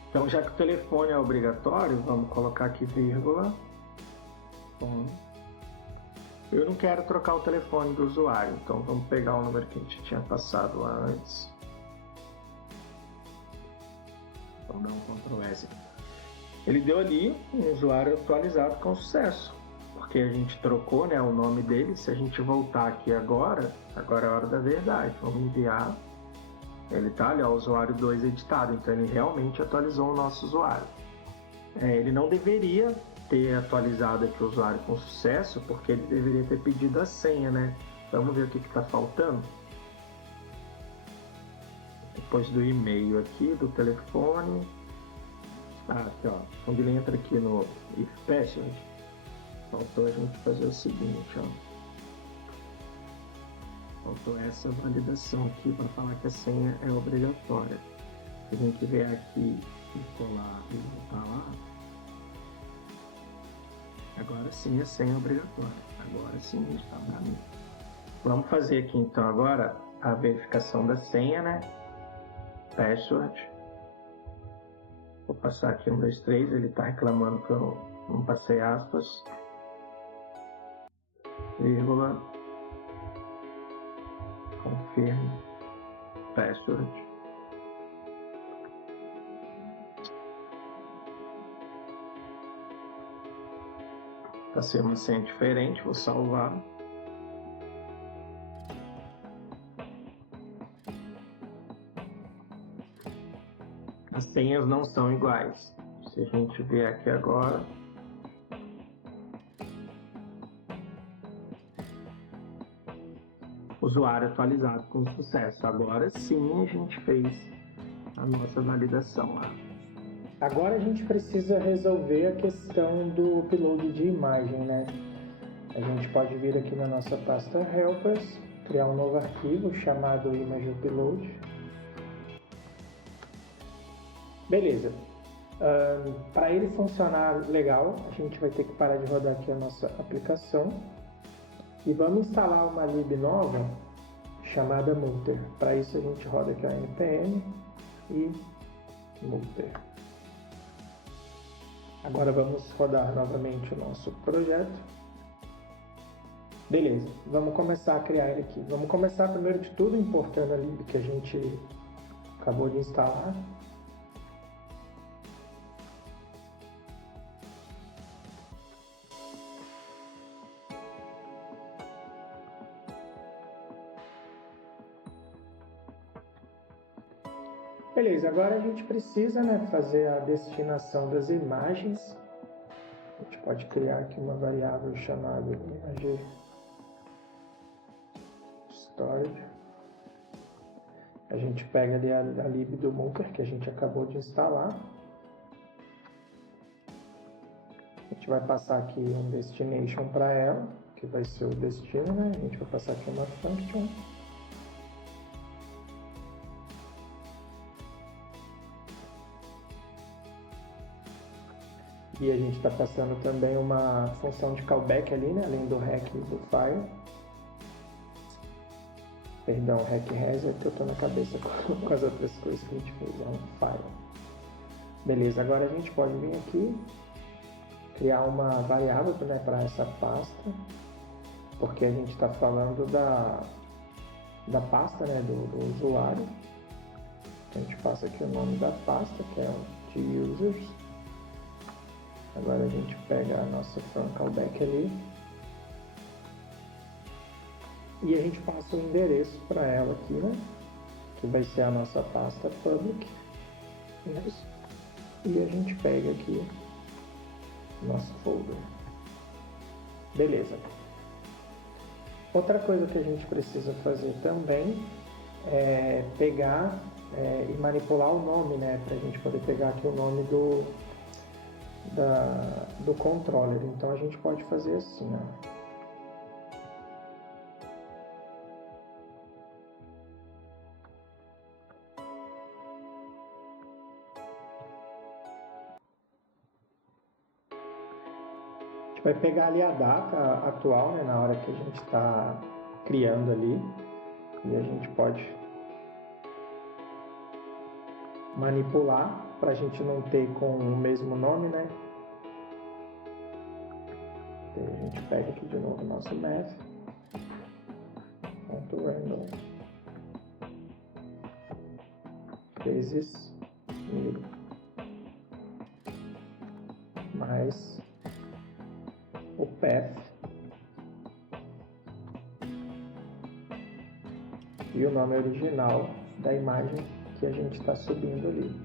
Então, já que o telefone é obrigatório, vamos colocar aqui vírgula. Bom. Eu não quero trocar o telefone do usuário, então vamos pegar o número que a gente tinha passado lá antes. Vamos dar um Ctrl S. Ele deu ali um usuário atualizado com sucesso, porque a gente trocou, né, o nome dele. Se a gente voltar aqui agora é a hora da verdade. Vamos enviar. Ele está ali, ó, usuário 2 editado, então ele realmente atualizou o nosso usuário. Ele não deveria ter atualizado aqui o usuário com sucesso, porque ele deveria ter pedido a senha, né? Vamos ver o que está faltando. Depois do e-mail aqui, do telefone. Aqui, ó, quando ele entra aqui no if password, faltou a gente fazer o seguinte, ó. Faltou essa validação aqui para falar que a senha é obrigatória. Se a gente vier aqui e colar e voltar lá, agora sim a senha é obrigatória. Agora sim está para mim. Vamos fazer aqui então agora a verificação da senha, né? Password. Vou passar aqui 1, 2, 3. Ele está reclamando que eu não passei aspas. Vírgula. Confirme password. Vai ser uma senha diferente, vou salvar. As senhas não são iguais. Se a gente vier aqui agora, usuário atualizado com sucesso. Agora sim a gente fez a nossa validação lá. Agora a gente precisa resolver a questão do upload de imagem, né? A gente pode vir aqui na nossa pasta Helpers, criar um novo arquivo chamado Image Upload. Beleza. Para ele funcionar legal, a gente vai ter que parar de rodar aqui a nossa aplicação. E vamos instalar uma lib nova chamada Multer. Para isso a gente roda aqui a npm e Multer. Agora vamos rodar novamente o nosso projeto. Beleza, vamos começar a criar ele aqui. Vamos começar primeiro de tudo importando a lib que a gente acabou de instalar. Beleza, agora a gente precisa, né, fazer a destinação das imagens. A gente pode criar aqui uma variável chamada image storage. A gente pega ali a lib do Multer que a gente acabou de instalar. A gente vai passar aqui um destination para ela, que vai ser o destino, né? A gente vai passar aqui uma function. E a gente está passando também uma função de callback ali, né? Além do rec do file. Perdão, rec res é que eu estou na cabeça com as outras coisas que a gente fez. É um file. Beleza, agora a gente pode vir aqui, criar uma variável, né, para essa pasta, porque a gente está falando da pasta, né, do usuário. A gente passa aqui o nome da pasta, que é o de users. Agora a gente pega a nossa from callback ali e a gente passa o endereço para ela aqui, né? Que vai ser a nossa pasta public. E a gente pega aqui nosso folder. Beleza. Outra coisa que a gente precisa fazer também é pegar e manipular o nome, né? Para a gente poder pegar aqui o nome do controller. Então a gente pode fazer assim, ó. gente vai pegar ali a data atual, né, na hora que a gente está criando ali, e a gente pode manipular para a gente não ter com o mesmo nome, né? E a gente pega aqui de novo o nosso math.random vezes 1000 mais o path e o nome original da imagem que a gente está subindo ali.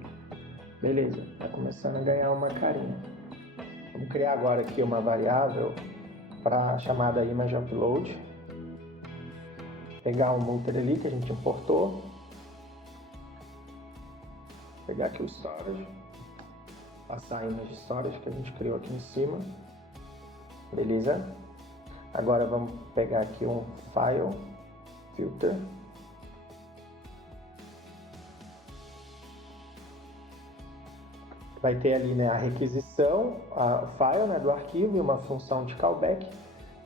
Beleza, está começando a ganhar uma carinha. Vamos criar agora aqui uma variável para chamada image upload. Pegar o mutter ali que a gente importou. Pegar aqui o storage. Passar a image storage que a gente criou aqui em cima. Beleza? Agora vamos pegar aqui um file filter. Vai ter ali, né, a requisição, o file, né, do arquivo e uma função de callback.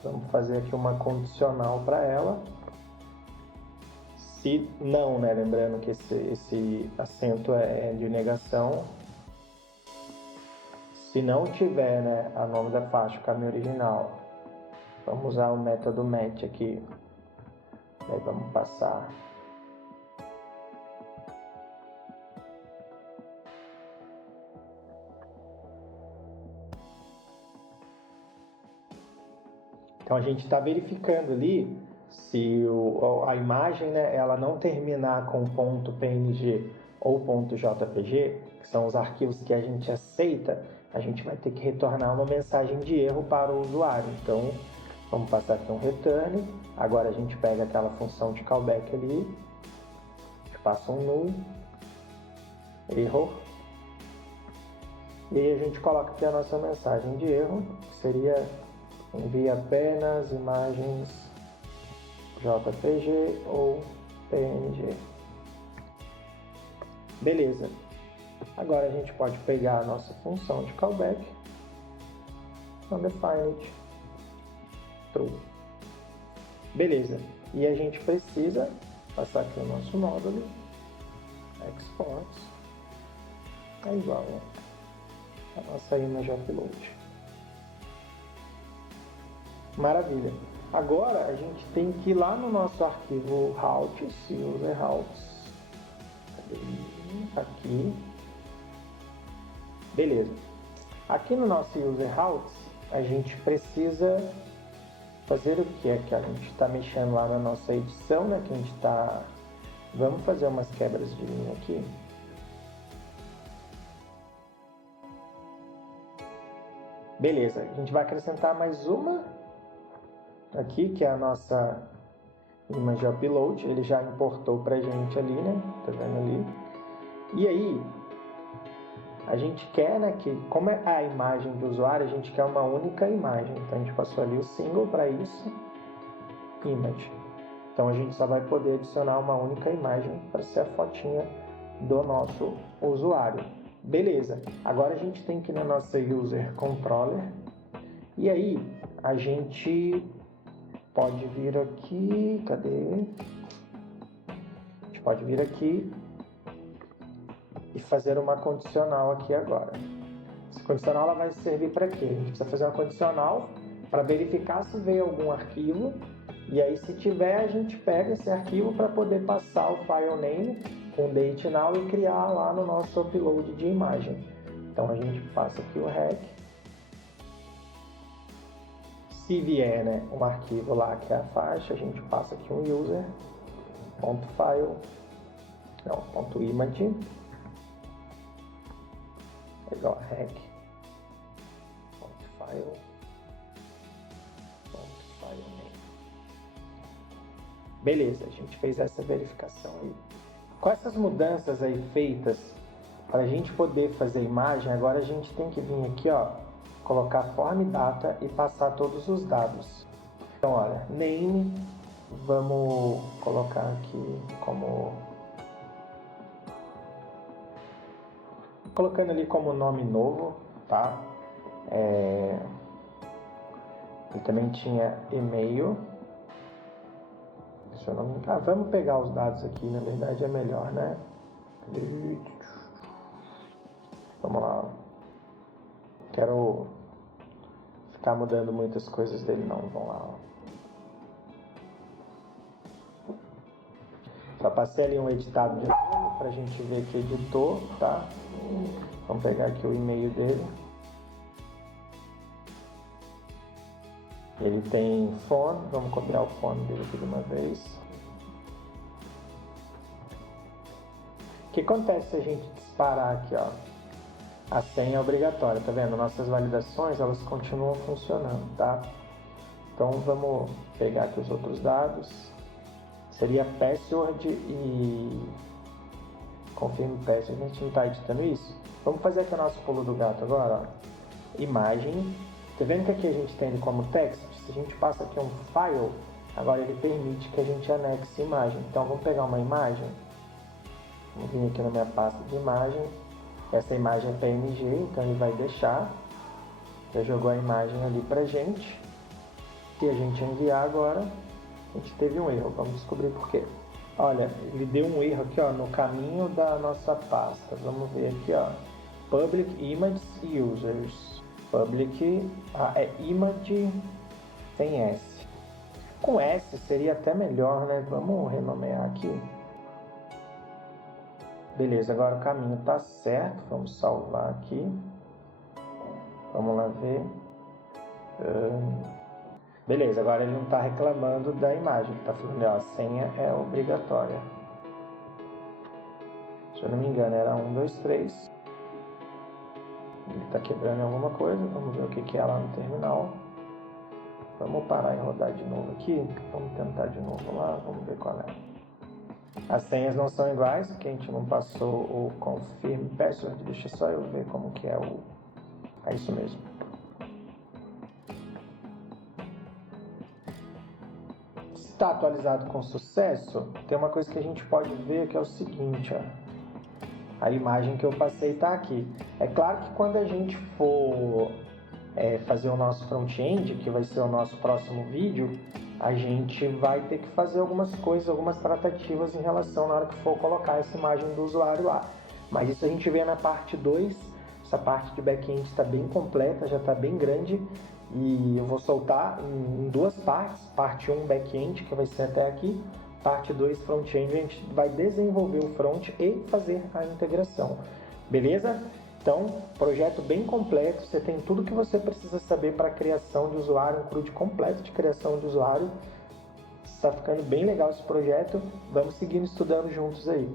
Vamos fazer aqui uma condicional para ela. Se não, né, lembrando que esse acento é de negação. Se não tiver, né, o nome da faixa, o caminho original, vamos usar o método match aqui. Aí vamos passar então a gente está verificando ali se a imagem, né, ela não terminar com .png ou .jpg, que são os arquivos que a gente aceita, a gente vai ter que retornar uma mensagem de erro para o usuário. Então vamos passar aqui um return. Agora a gente pega aquela função de callback ali, a gente passa um null, erro, e aí a gente coloca aqui a nossa mensagem de erro, que seria envia apenas imagens JPG ou PNG. Beleza. Agora a gente pode pegar a nossa função de callback, undefined true. Beleza. E a gente precisa passar aqui o nosso módulo export é igual a nossa image upload. Maravilha. Agora a gente tem que ir lá no nosso arquivo routes, user routes. Aqui. Beleza. Aqui no nosso user routes, a gente precisa fazer o que? É que a gente está mexendo lá na nossa edição, né? Que a gente está... Vamos fazer umas quebras de linha aqui. Beleza. A gente vai acrescentar mais uma aqui, que é a nossa image upload. Ele já importou pra gente ali, né? Tá vendo ali? E aí, a gente quer, né, que como é a imagem do usuário, a gente quer uma única imagem. Então a gente passou ali o single para isso, image. Então a gente só vai poder adicionar uma única imagem para ser a fotinha do nosso usuário. Beleza. Agora a gente tem que ir na nossa user controller. E aí a gente pode vir aqui, cadê? A gente pode vir aqui e fazer uma condicional aqui agora. Essa condicional ela vai servir para quê? A gente precisa fazer uma condicional para verificar se veio algum arquivo, e aí se tiver a gente pega esse arquivo para poder passar o file name com date now e criar lá no nosso upload de imagem. Então a gente passa aqui o rec. Se vier, né, um arquivo lá que é a faixa, a gente passa aqui um user.image igual a rec.file name. Beleza, a gente fez essa verificação aí. Com essas mudanças aí feitas, para a gente poder fazer a imagem, agora a gente tem que vir aqui, ó, colocar form data e passar todos os dados. Então, olha, name, vamos colocar aqui como... colocando ali como nome novo, tá? Ele também tinha e-mail. Vamos pegar os dados aqui, na verdade é melhor, né? Vamos lá. Quero ficar mudando muitas coisas dele não, vamos lá. Só passei ali um editado de novo pra gente ver que editou, tá? Vamos pegar aqui o e-mail dele. Ele tem phone, vamos copiar o phone dele aqui de uma vez. O que acontece se a gente disparar aqui, ó? A senha é obrigatória, tá vendo? Nossas validações, elas continuam funcionando, tá? Então vamos pegar aqui os outros dados. Seria password e confirme password, a gente não está editando isso. Vamos fazer aqui o nosso pulo do gato agora, ó. Imagem. Tá vendo que aqui a gente tem ele como text? Se a gente passa aqui um file, agora ele permite que a gente anexe imagem. Então vamos pegar uma imagem. Vamos vir aqui na minha pasta de imagem. Essa imagem é PNG, então ele vai deixar. Já jogou a imagem ali pra gente. Se a gente enviar agora, a gente teve um erro. Vamos descobrir por quê. Olha, ele deu um erro aqui, ó, no caminho da nossa pasta. Vamos ver aqui, ó. Public Image Users. Public é image sem S. Com S seria até melhor, né? Vamos renomear aqui. Beleza, agora o caminho está certo. Vamos salvar aqui. Vamos lá ver. Beleza, agora ele não está reclamando da imagem. Está falando, ó, a senha é obrigatória. Se eu não me engano, era 1, 2, 3. Ele está quebrando alguma coisa. Vamos ver o que é lá no terminal. Vamos parar e rodar de novo aqui. Vamos tentar de novo lá. Vamos ver qual é. As senhas não são iguais, porque a gente não passou o confirm password. Deixa só eu ver como que é o... É isso mesmo. Se está atualizado com sucesso, tem uma coisa que a gente pode ver que é o seguinte, ó. A imagem que eu passei está aqui. É claro que quando a gente for fazer o nosso front-end, que vai ser o nosso próximo vídeo, a gente vai ter que fazer algumas coisas, algumas tratativas em relação na hora que for colocar essa imagem do usuário lá. Mas isso a gente vê na parte 2, essa parte de back-end está bem completa, já está bem grande, e eu vou soltar em duas partes, parte 1 back-end, que vai ser até aqui, parte 2 front-end, a gente vai desenvolver o front e fazer a integração, beleza? Então, projeto bem completo, você tem tudo que você precisa saber para a criação de usuário, um CRUD completo de criação de usuário. Está ficando bem legal esse projeto, vamos seguindo estudando juntos aí.